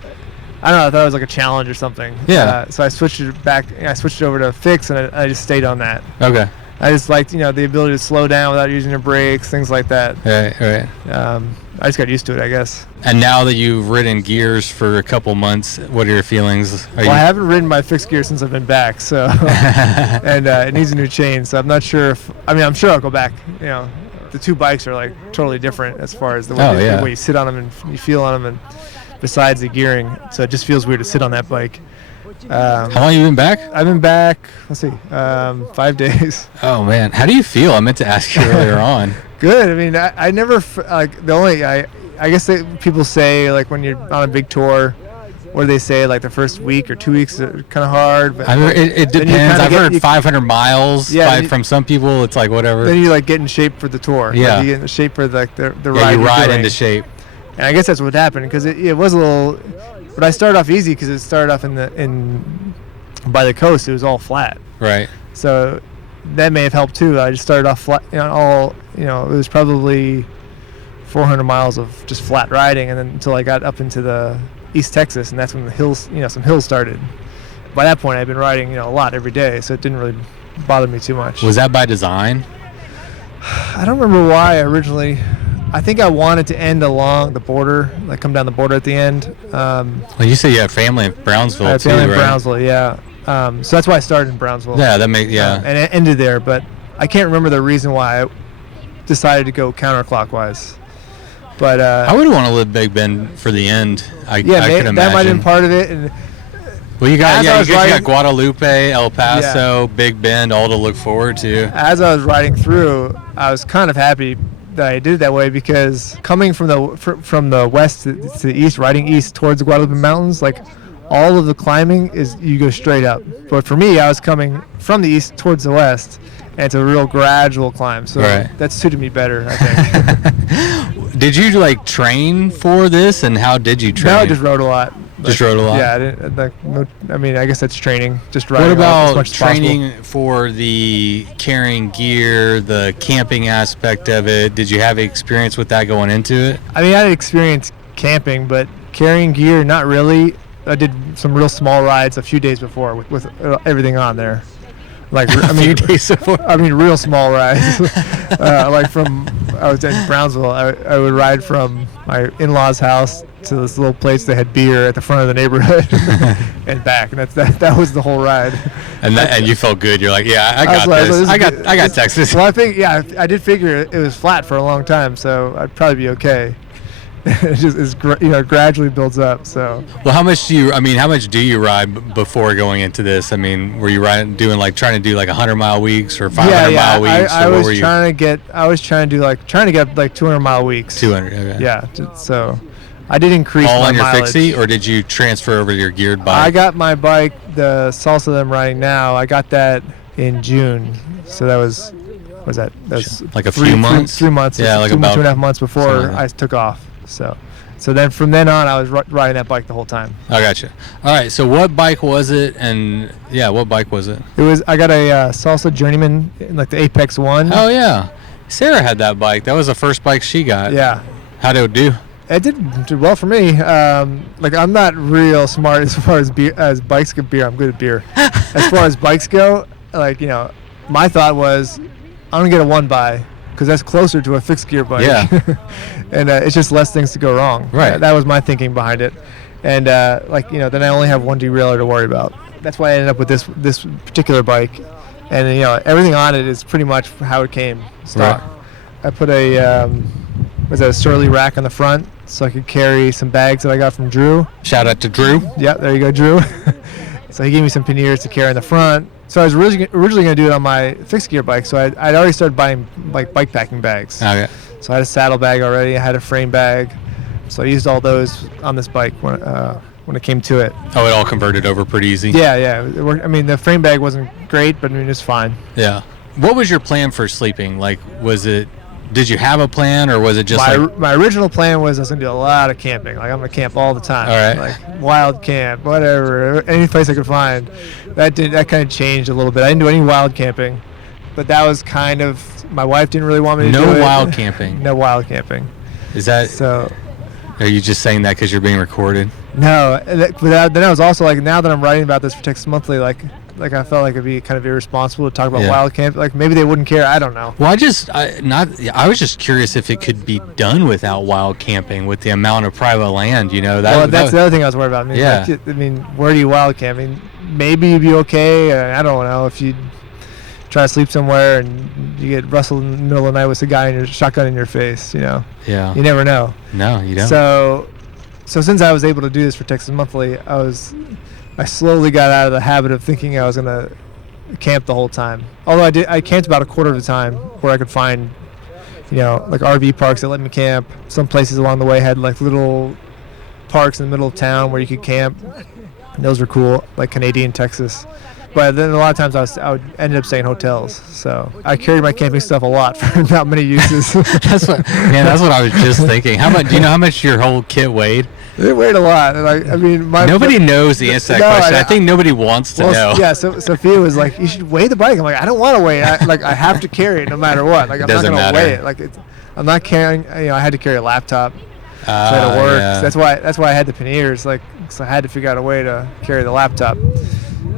I don't know. I thought it was like a challenge or something. Yeah. So I switched it back. I switched it over to fixed, and I just stayed on that. Okay. I just liked the ability to slow down without using your brakes, things like that. Right. I just got used to it, I guess. And now that you've ridden gears for a couple months, what are your feelings? I haven't ridden my fixed gear since I've been back, so and it needs a new chain. So I'm not sure if. I mean, I'm sure I'll go back. The two bikes are like totally different as far as the way you sit on them and you feel on them, and besides the gearing, so it just feels weird to sit on that bike. How long have you been back? I've been back, let's see, 5 days. Oh man, how do you feel? I meant to ask you earlier on. Good. I mean, I never like the only I guess people say like when you're on a big tour, what do they say, like the first week or 2 weeks is kind of hard. But it depends. I've heard 500 miles. Yeah, from some people, it's like whatever. Then you like get in shape for the tour. Yeah. Like, you get in shape for the ride. Yeah, you ride doing. into shape. And I guess that's what happened because it was a little. But I started off easy because it started off by the coast. It was all flat. Right. So that may have helped too. I just started off flat. It was probably 400 miles of just flat riding, and then until I got up into the East Texas, and that's when the hills, some hills started. By that point, I'd been riding, a lot every day, so it didn't really bother me too much. Was that by design? I don't remember why originally. I think I wanted to end along the border, like come down the border at the end. Well, you say you have family in Brownsville, I have too, family in right? Brownsville, yeah. So that's why I started in Brownsville. Yeah, that makes, yeah. And it ended there, but I can't remember the reason why I decided to go counterclockwise. But I would want to live Big Bend for the end. I could imagine. That might have been part of it. And well, you got Guadalupe, El Paso, Big Bend, all to look forward to. As I was riding through, I was kind of happy that I did it that way, because coming from the west to the east, riding east towards the Guadalupe Mountains, like all of the climbing is you go straight up. But for me, I was coming from the east towards the west, and it's a real gradual climb. So that suited me better, I think. Did you train for this, and how did you train? No, I just rode a lot. Just rode a lot? Yeah, I guess that's training. Just riding. What about as much training as possible. for the carrying gear, the camping aspect of it? Did you have experience with that going into it? I mean, I had experience camping, but carrying gear, not really. I did some real small rides a few days before with everything on there. Like few days before. I mean, real small rides. Like I was in Brownsville. I would ride from my in-laws' house to this little place that had beer at the front of the neighborhood and back, and that was the whole ride. And you felt good. You're like, yeah, I got this. I got Texas. Well, I did figure it was flat for a long time, so I'd probably be okay. It just gradually builds up. So. Well, how much do you ride before going into this? I mean, were you trying to do like 100-mile weeks or 500-mile weeks? I was trying to get like 200-mile weeks. 200. Okay. Yeah. So, I did increase all my on your mileage. fixie, or did you transfer over to your geared bike? I got my bike, the Salsa that I'm riding now. I got that in June. So that was. What was that? That's like a few months. 3 months. Yeah, like about 2.5 months before like I took off. So then from then on, I was riding that bike the whole time. I gotcha. All right. So what bike was it? And what bike was it? I got a Salsa Journeyman, like the Apex 1. Oh yeah, Sarah had that bike. That was the first bike she got. Yeah. How'd it do? It did well for me. Like I'm not real smart as far as bikes go. I'm good at beer. As far as bikes go, like my thought was, I'm gonna get a 1-by. Because that's closer to a fixed gear bike. Yeah. And it's just less things to go wrong. Right. That was my thinking behind it. And then I only have one derailer to worry about. That's why I ended up with this particular bike. And everything on it is pretty much how it came stock. Right. I put a Surly rack on the front so I could carry some bags that I got from Drew. Shout out to Drew. Yeah, there you go, Drew. So he gave me some panniers to carry in the front. So I was originally going to do it on my fixed gear bike. So I'd already started buying like bike packing bags. Okay. So I had a saddle bag already. I had a frame bag. So I used all those on this bike when it came to it. Oh, it all converted over pretty easy. Yeah. It worked. I mean, the frame bag wasn't great, but it's fine. Yeah. What was your plan for sleeping? Like, did you have a plan, or was it just my original plan was I was going to do a lot of camping. Like I'm going to camp all the time. All right. Like wild camp, whatever, any place I could find. That kind of changed a little bit. I didn't do any wild camping, but that was kind of, my wife didn't really want me to do it. No wild camping. No wild camping. Is that so? Are you just saying that because you're being recorded? No. Then I was also like, now that I'm writing about this for Texas Monthly, like I felt like it'd be kind of irresponsible to talk about wild camp. Like maybe they wouldn't care. I don't know. Well, I was just curious if it could be done without wild camping with the amount of private land. That's the other thing I was worried about. I mean, where do you wild camp? I mean, maybe you'd be okay. I don't know if you try to sleep somewhere and you get rustled in the middle of the night with a guy in your shotgun in your face. Yeah. You never know. No, you don't. So since I was able to do this for Texas Monthly, I slowly got out of the habit of thinking I was going to camp the whole time. Although I camped about a quarter of the time where I could find, like RV parks that let me camp. Some places along the way had like little parks in the middle of town where you could camp. And those were cool, like Canadian Texas. But then a lot of times I would end up staying in hotels. So I carried my camping stuff a lot for not many uses. That's what I was just thinking. Do you know how much your whole kit weighed? It weighed a lot. Nobody knows the answer to that question. I think nobody wants to know. Yeah, so Sophia was like, "You should weigh the bike." I'm like, "I don't want to weigh it. I have to carry it no matter what. Like I'm not going to weigh it. Like I'm not carrying. I had to carry a laptop to work. Yeah. So that's why I had the panniers. Like, so I had to figure out a way to carry the laptop.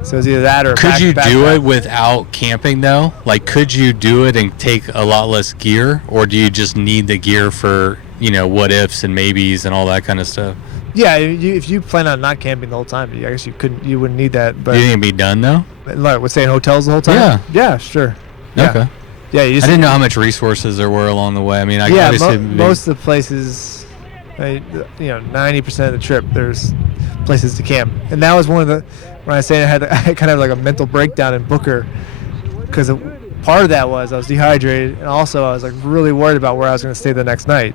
So it was either that or could you do it without camping though? Like, could you do it and take a lot less gear, or do you just need the gear for what ifs and maybes and all that kind of stuff? Yeah, if you plan on not camping the whole time, I guess you wouldn't need that. But you think it'd be done though? Like, would stay in hotels the whole time? Yeah. Yeah, sure. Yeah. Okay. Yeah, I didn't know how much resources there were along the way. I mean, most of the places, 90% of the trip, there's places to camp, and that was one of the. When I say I kind of like a mental breakdown in Booker, because part of that was I was dehydrated, and also I was like really worried about where I was going to stay the next night,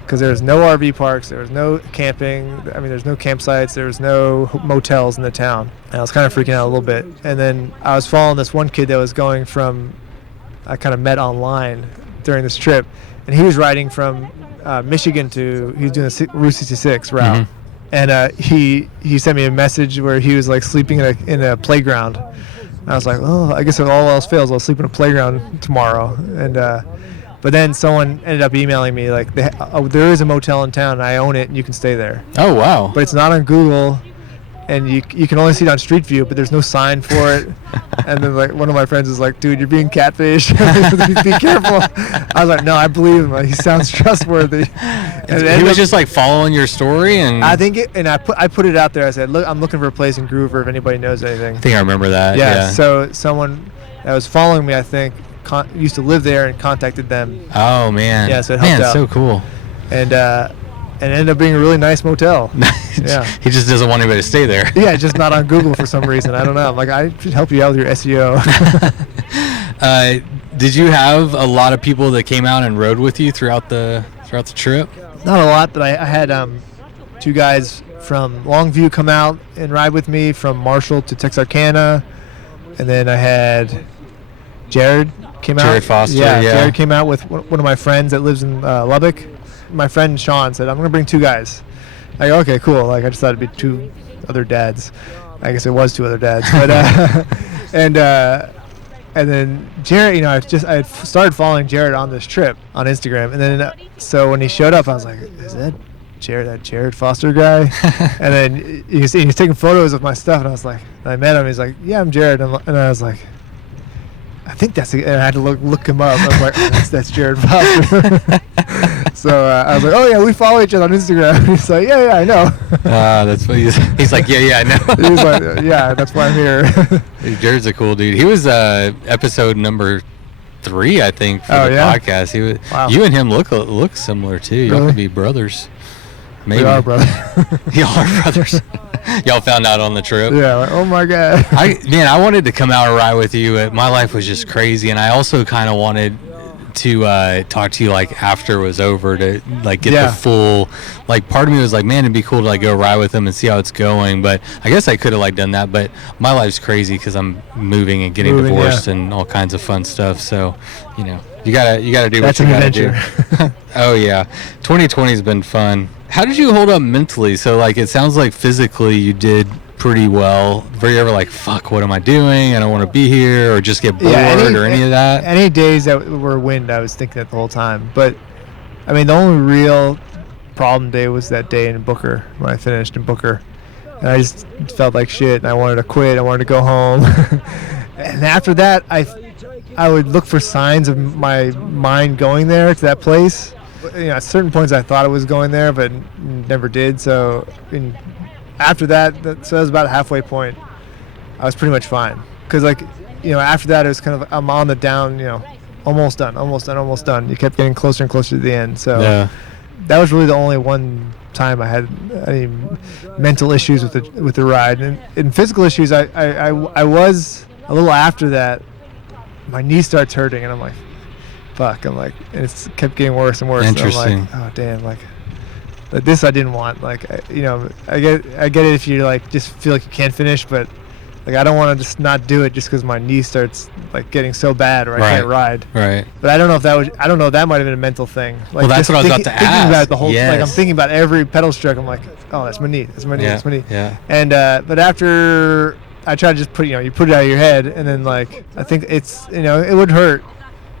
because there was no RV parks, there was no camping. I mean, there's no campsites, there was no motels in the town, and I was kind of freaking out a little bit. And then I was following this one kid that was going from, I kind of met online during this trip, and he was riding from Michigan he was doing the Route 66 route. Mm-hmm. And he sent me a message where he was like sleeping in a playground. And I was like, oh, I guess if all else fails, I'll sleep in a playground tomorrow. And but then someone ended up emailing me like, there is a motel in town, and I own it, and you can stay there. Oh wow! But it's not on Google, and you can only see it on Street View, but there's no sign for it. And then like one of my friends is like, dude, you're being catfished. Be careful. I was like, no, I believe him. Like, he sounds trustworthy. And he was just like following your story, and I think I put it out there. I said, look, I'm looking for a place in Groover if anybody knows anything. I think I remember that. Yeah. So someone that was following me, I think, used to live there and contacted them. Oh man. Yeah, so it helped out. So cool. And it ended up being a really nice motel. Yeah. He just doesn't want anybody to stay there. Yeah, just not on Google for some reason. I don't know. I'm like, I should help you out with your SEO. Did you have a lot of people that came out and rode with you throughout the trip? Not a lot, but I had 2 guys from Longview come out and ride with me from Marshall to Texarkana, and then I had Jared came out. Jared Foster. Yeah, Jared came out with one of my friends that lives in Lubbock. My friend Sean said, I'm going to bring 2 guys. I go, okay, cool. Like, I just thought it'd be 2 other dads. I guess it was 2 other dads. But and then Jared, I had started following Jared on this trip on Instagram. And then so when he showed up, I was like, is that Jared Foster guy? And then he was taking photos of my stuff, and I was like, and I met him. He's like, yeah, I'm Jared. And I was like, I think that's and I had to look him up. I was like, oh, that's Jared Foster. So I was like, oh yeah, we follow each other on Instagram. He's like, yeah, I know. That's what he's like, yeah, I know. He's like, yeah, that's why I'm here. Jared's a cool dude. He was episode number 3, I think, for the podcast. He was. Wow. You and him look similar too. Y'all could be brothers. Maybe. We are brothers. Y'all are brothers. Y'all found out on the trip. Yeah. Like, oh my God. I wanted to come out and ride with you. My life was just crazy, and I also kind of wanted to talk to you like after it was over to like get the full, like, part of me was like, man, it'd be cool to like go ride with him and see how it's going, but I guess I could have like done that, but my life's crazy because I'm moving and getting divorced and all kinds of fun stuff, so you gotta do what you gotta do. Oh yeah, 2020 has been fun. How did you hold up mentally? So like, it sounds like physically you did pretty well. Were you ever like, fuck, what am I doing? I don't want to be here, or just get bored or any of that? Any days that were wind, I was thinking that the whole time. But I mean, the only real problem day was that day in Booker, when I finished in Booker. And I just felt like shit, and I wanted to quit. I wanted to go home. And after that, I would look for signs of my mind going there to that place. At certain points I thought it was going there, but never did. So after that, so that was about a halfway point. I was pretty much fine. Because, like, after that, it was kind of, I'm on the down, almost done. You kept getting closer and closer to the end. So that was really the only one time I had any mental issues with the ride. And in physical issues, I was a little after that. My knee starts hurting, and I'm like, fuck. I'm like, and it's kept getting worse and worse. Interesting. And I'm like, oh damn, like this I didn't want. Like, I get it if you like just feel like you can't finish, but like I don't want to just not do it just because my knee starts like getting so bad or I can't ride. Right. But I don't know if that might have been a mental thing. Like, well, that's what I was about to ask. Thinking about it the whole, like I'm thinking about every pedal stroke. I'm like, oh, that's my knee. That's my knee. That's my knee. Yeah. And but after I try to just put you put it out of your head, and then like I think it's it would hurt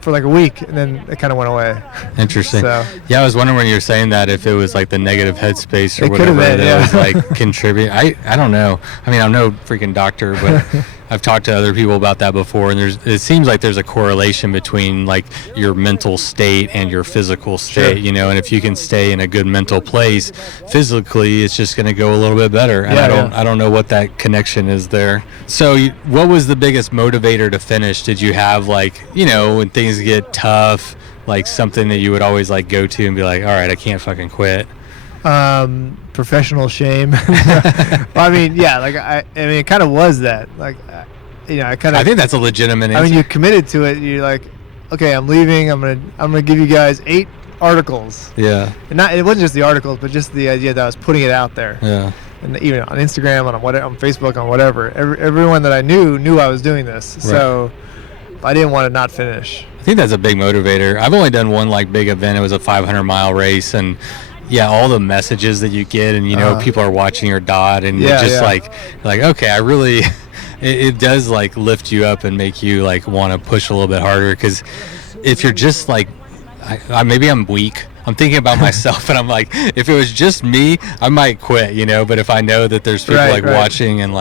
for like a week, and then it kind of went away. Interesting. So, yeah, I was wondering when you were saying that if it was like the negative headspace or it whatever been, that was like contributing. I don't know. I mean, I'm no freaking doctor, but I've talked to other people about that before, and it seems like there's a correlation between like your mental state and your physical state, Sure. And if you can stay in a good mental place, physically it's just going to go a little bit better. And I don't know what that connection is there. So what was the biggest motivator to finish? Did you have like, when things get tough, like something that you would always like go to and be like, all right, I can't fucking quit? Professional shame. I mean, yeah, like I mean, it kind of was that. Like, I think that's a legitimate answer. I mean, you committed to it. You're like, okay, I'm leaving. I'm gonna give you guys 8 articles. Yeah. And it wasn't just the articles, but just the idea that I was putting it out there. Yeah. And even on Instagram, on Facebook, on whatever, everyone that I knew I was doing this. Right. So I didn't want to not finish. I think that's a big motivator. I've only done one like big event. It was a 500-mile race, and all the messages that you get, and people are watching your dot, and you're just like okay, I really, it does like lift you up and make you like want to push a little bit harder, because if you're just like, maybe I'm weak I'm thinking about myself, and I'm like, if it was just me, I might quit, but if I know that there's people watching and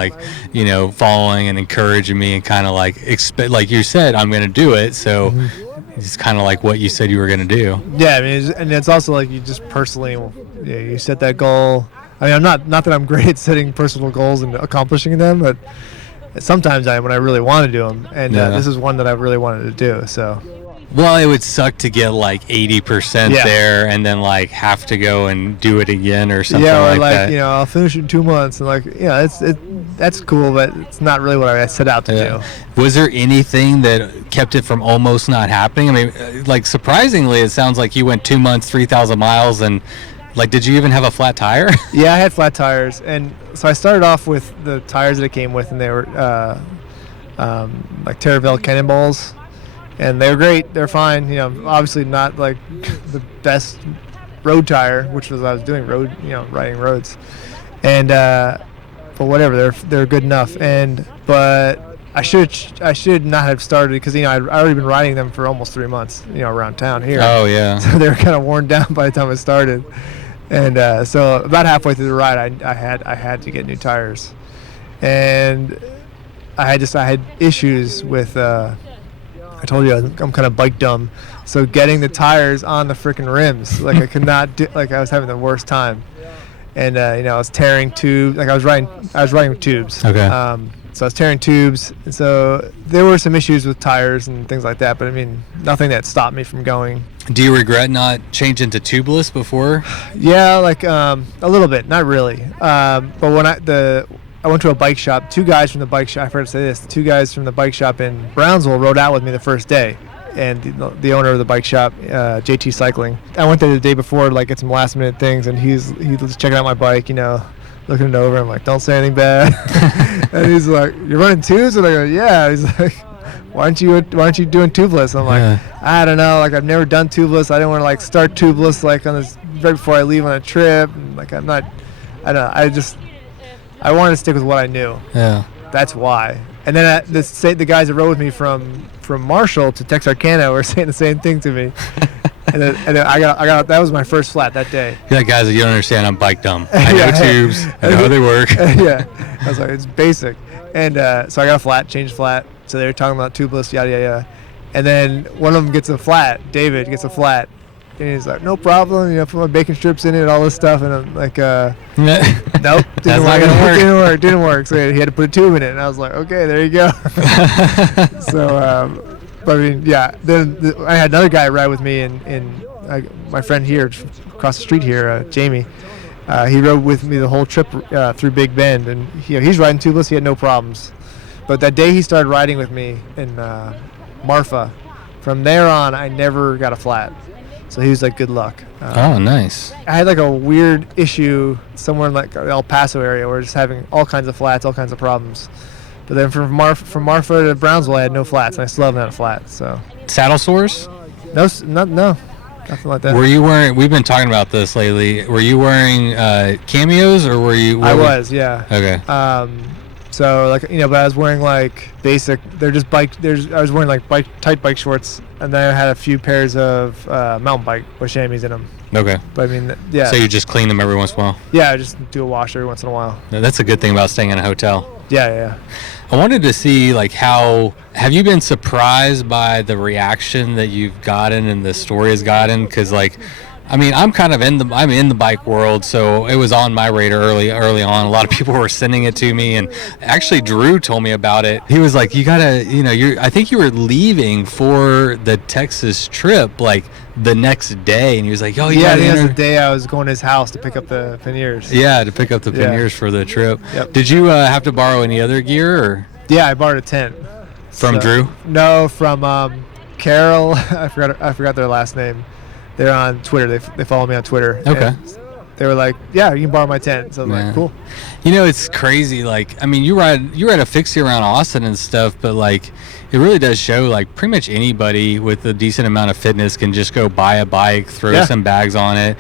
following and encouraging me and kind of like you said, I'm going to do it. So it's kind of like what you said you were going to do. Yeah, I mean, and it's also like you just personally, you set that goal. I mean, I'm not that I'm great at setting personal goals and accomplishing them, but sometimes I am when I really want to do them, and this is one that I really wanted to do. So. Well, it would suck to get 80% there and then have to go and do it again or something like that. Yeah, I'll finish in 2 months and that's cool, but it's not really what I set out to do. Was there anything that kept it from almost not happening? I mean, surprisingly, it sounds like you went 2 months, 3,000 miles, and did you even have a flat tire? Yeah, I had flat tires, and so I started off with the tires that it came with, and they were Terravelle Cannonballs. And they're great. They're fine. Obviously not the best road tire, which was I was doing riding roads, and but whatever. They're good enough. But I should not have started because I'd already been riding them for almost 3 months. Around town here. Oh yeah. So they were kind of worn down by the time I started, and so about halfway through the ride, I had to get new tires, and I had issues with. I told you I'm kind of bike dumb, so getting the tires on the freaking rims, I could not do. I was having the worst time, and I was tearing tubes. I was riding with tubes. Okay. So I was tearing tubes, and so there were some issues with tires and things like that. But I mean, nothing that stopped me from going. Do you regret not changing to tubeless before? Yeah, a little bit, not really. But when I went to a bike shop. 2 guys from the bike shop. I forgot to say this. 2 guys from the bike shop in Brownsville rode out with me the first day, and the owner of the bike shop, JT Cycling. I went there the day before to get some last minute things, and he was checking out my bike, looking it over. I'm like, don't say anything bad. And he's like, you're running tubes? And I go, yeah. He's like, why aren't you doing tubeless? I'm like, I don't know. I've never done tubeless. I didn't want to start tubeless on this right before I leave on a trip. And, I'm not. I don't know. I wanted to stick with what I knew. Yeah. That's why. And then the guys that rode with me from Marshall to Texarkana were saying the same thing to me. and then I got that was my first flat that day. Yeah, guys, you don't understand. I'm bike dumb. I know tubes. I know how they work. Yeah. I was like, it's basic. And so I got a flat, changed flat. So they were talking about tubeless, yada yada yada. And then one of them gets a flat. David gets a flat. And he's like, no problem, put my bacon strips in it, all this stuff. And I'm like, nope, didn't work. So he had to put a tube in it. And I was like, okay, there you go. So, but I mean, yeah. Then I had another guy ride with me, my friend here, across the street here, Jamie. He rode with me the whole trip through Big Bend. And he's riding tubeless. He had no problems. But that day he started riding with me in Marfa, from there on, I never got a flat. So he was like, good luck. Oh, nice. I had a weird issue somewhere in the El Paso area where just having all kinds of flats, all kinds of problems. But then from Marfa to Brownsville, I had no flats, and I still haven't had a flat. So saddle sores? No, nothing like that. Were you wearing? We've been talking about this lately. Were you wearing cameos, or were you? I was, yeah. Okay. So but I was wearing basic. They're just bike. I was wearing tight bike shorts, and then I had a few pairs of mountain bike with chamois in them. Okay. But I mean, yeah. So you just clean them every once in a while? Yeah, I just do a wash every once in a while. That's a good thing about staying in a hotel. Yeah. I wanted to see how have you been surprised by the reaction that you've gotten and the story has gotten? Because I'm kind of in the bike world, so it was on my radar early on. A lot of people were sending it to me, and actually Drew told me about it. He was like, you gotta, I think you were leaving for the Texas trip the next day, and he was like, oh yeah, I think that was the day I was going to his house to pick up the panniers. Yeah, to pick up the panniers for the trip. Yep. Did you have to borrow any other gear, or? Yeah, I borrowed a tent. From Drew? No, from Carol. I forgot their last name. They're on Twitter. They follow me on Twitter. Okay. They were like, yeah, you can borrow my tent. So I was like, cool. It's crazy. You ride a fixie around Austin and stuff, but it really does show pretty much anybody with a decent amount of fitness can just go buy a bike, throw some bags on it,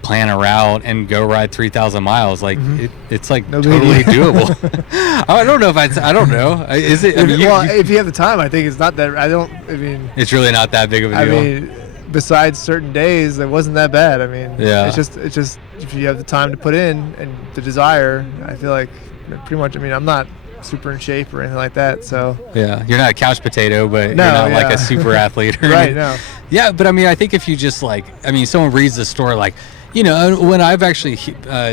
plan a route and go ride 3,000 miles. It's totally doable. I don't know I don't know. Is it? If you have the time, I think it's not that. It's really not that big of a deal. besides certain days, it wasn't that bad. I mean, Yeah. it's just if you have the time to put in and the desire, I feel like pretty much. I mean, I'm not super in shape or anything like that, so Yeah, you're not a couch potato, but No, you're not like yeah. a super athlete. Or right anything. now. Yeah, but I mean, I think if you just like, I mean, someone reads the story, like, you know, when I've actually,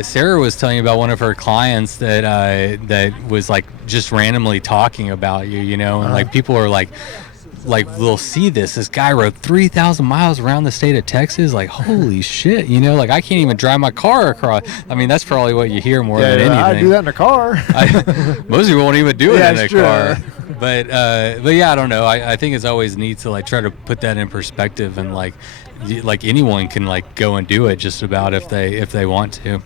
Sarah was telling me about one of her clients that was like just randomly talking about you, you know, and like people are like they'll see this guy rode 3,000 miles around the state of Texas, like holy shit, you know, like I can't even drive my car across. I mean, that's probably what you hear more than anything. I do that in a car. Most people won't even do it in a it's true. car. But yeah, I don't know. I think it's always neat to like try to put that in perspective, and like anyone can like go and do it just about if they want to.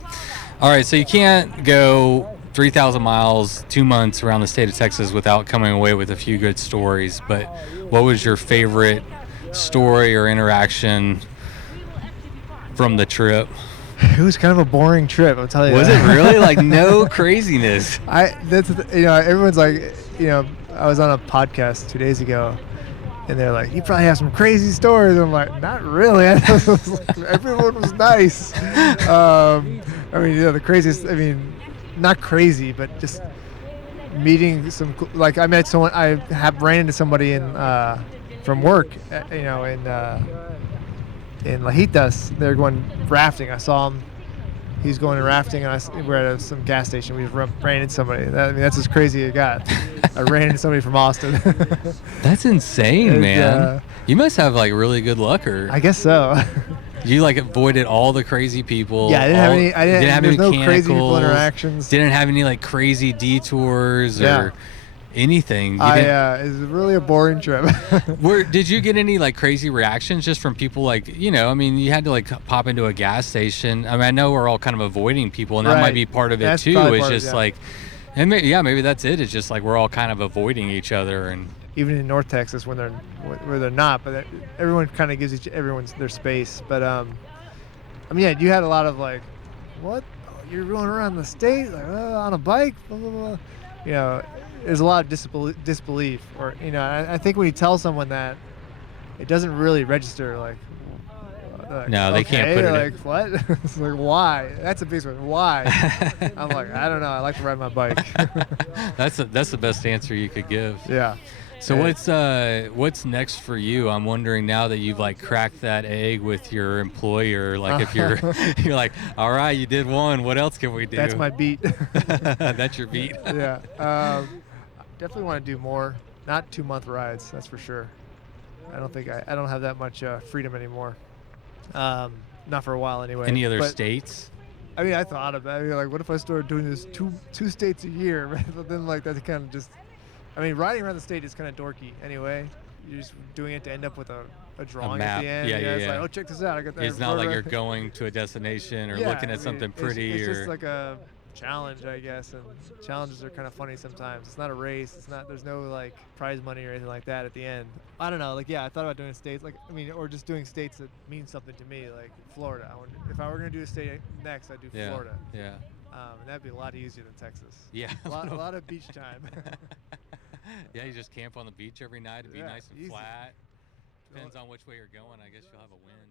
All right, so you can't go 3,000 miles, 2 months around the state of Texas without coming away with a few good stories. But what was your favorite story or interaction from the trip? It was kind of a boring trip, I'll tell you. Was it really? Like no craziness? Everyone's like, I was on a podcast 2 days ago, and they're like, you probably have some crazy stories. I'm like, not really. Everyone was nice. I mean, the craziest, not crazy, but just meeting some, like I met someone, ran into somebody from work, in Lajitas. They're going rafting. I saw him. He's going rafting, and we're at some gas station. We ran into somebody. That's as crazy as it got. I ran into somebody from Austin. That's insane, man. You must have like really good luck, or I guess so. You like avoided all the crazy people. Yeah, I didn't have any. There's no crazy people interactions. Didn't have any like crazy detours or anything. It was really a boring trip. Did you get any like crazy reactions just from people, like, you had to like pop into a gas station? I mean, I know we're all kind of avoiding people, and that might be part of it That's too. It's just like, and maybe that's it. It's just like we're all kind of avoiding each other, and even in North Texas when they're not, but everyone kind of gives everyone's their space. But you had a lot of like, what? Oh, you're going around the state like on a bike, blah blah blah. There's a lot of disbelief, or I think when you tell someone that, it doesn't really register. Like no, they can't put it like in. What? It's like, why? That's a big one. Why? I'm like, I don't know. I like to ride my bike. That's the best answer you could give. Yeah. So what's next for you? I'm wondering now that you've like cracked that egg with your employer. Like if you're like, all right, you did one. What else can we do? That's my beat. That's your beat. Yeah. Definitely want to do more. Not 2-month rides. That's for sure. I don't have that much freedom anymore. Not for a while anyway. Any other states? I thought about it. Like, what if I started doing this two states a year? But then like that's kind of just. Riding around the state is kind of dorky anyway. You're just doing it to end up with a drawing at the end. Yeah. It's like, oh, check this out. I got that. It's not like you're going to a destination or looking at something pretty. It's just like a challenge, I guess. And challenges are kind of funny sometimes. It's not a race. There's no like prize money or anything like that at the end. I don't know. Like, I thought about doing states, or just doing states that mean something to me, like Florida. If I were going to do a state next, I'd do Florida. Yeah. And that'd be a lot easier than Texas. Yeah. A lot of beach time. Yeah, you just camp on the beach every night. It'd be nice and easy. flat. Depends on which way you're going. I guess you'll have a wind.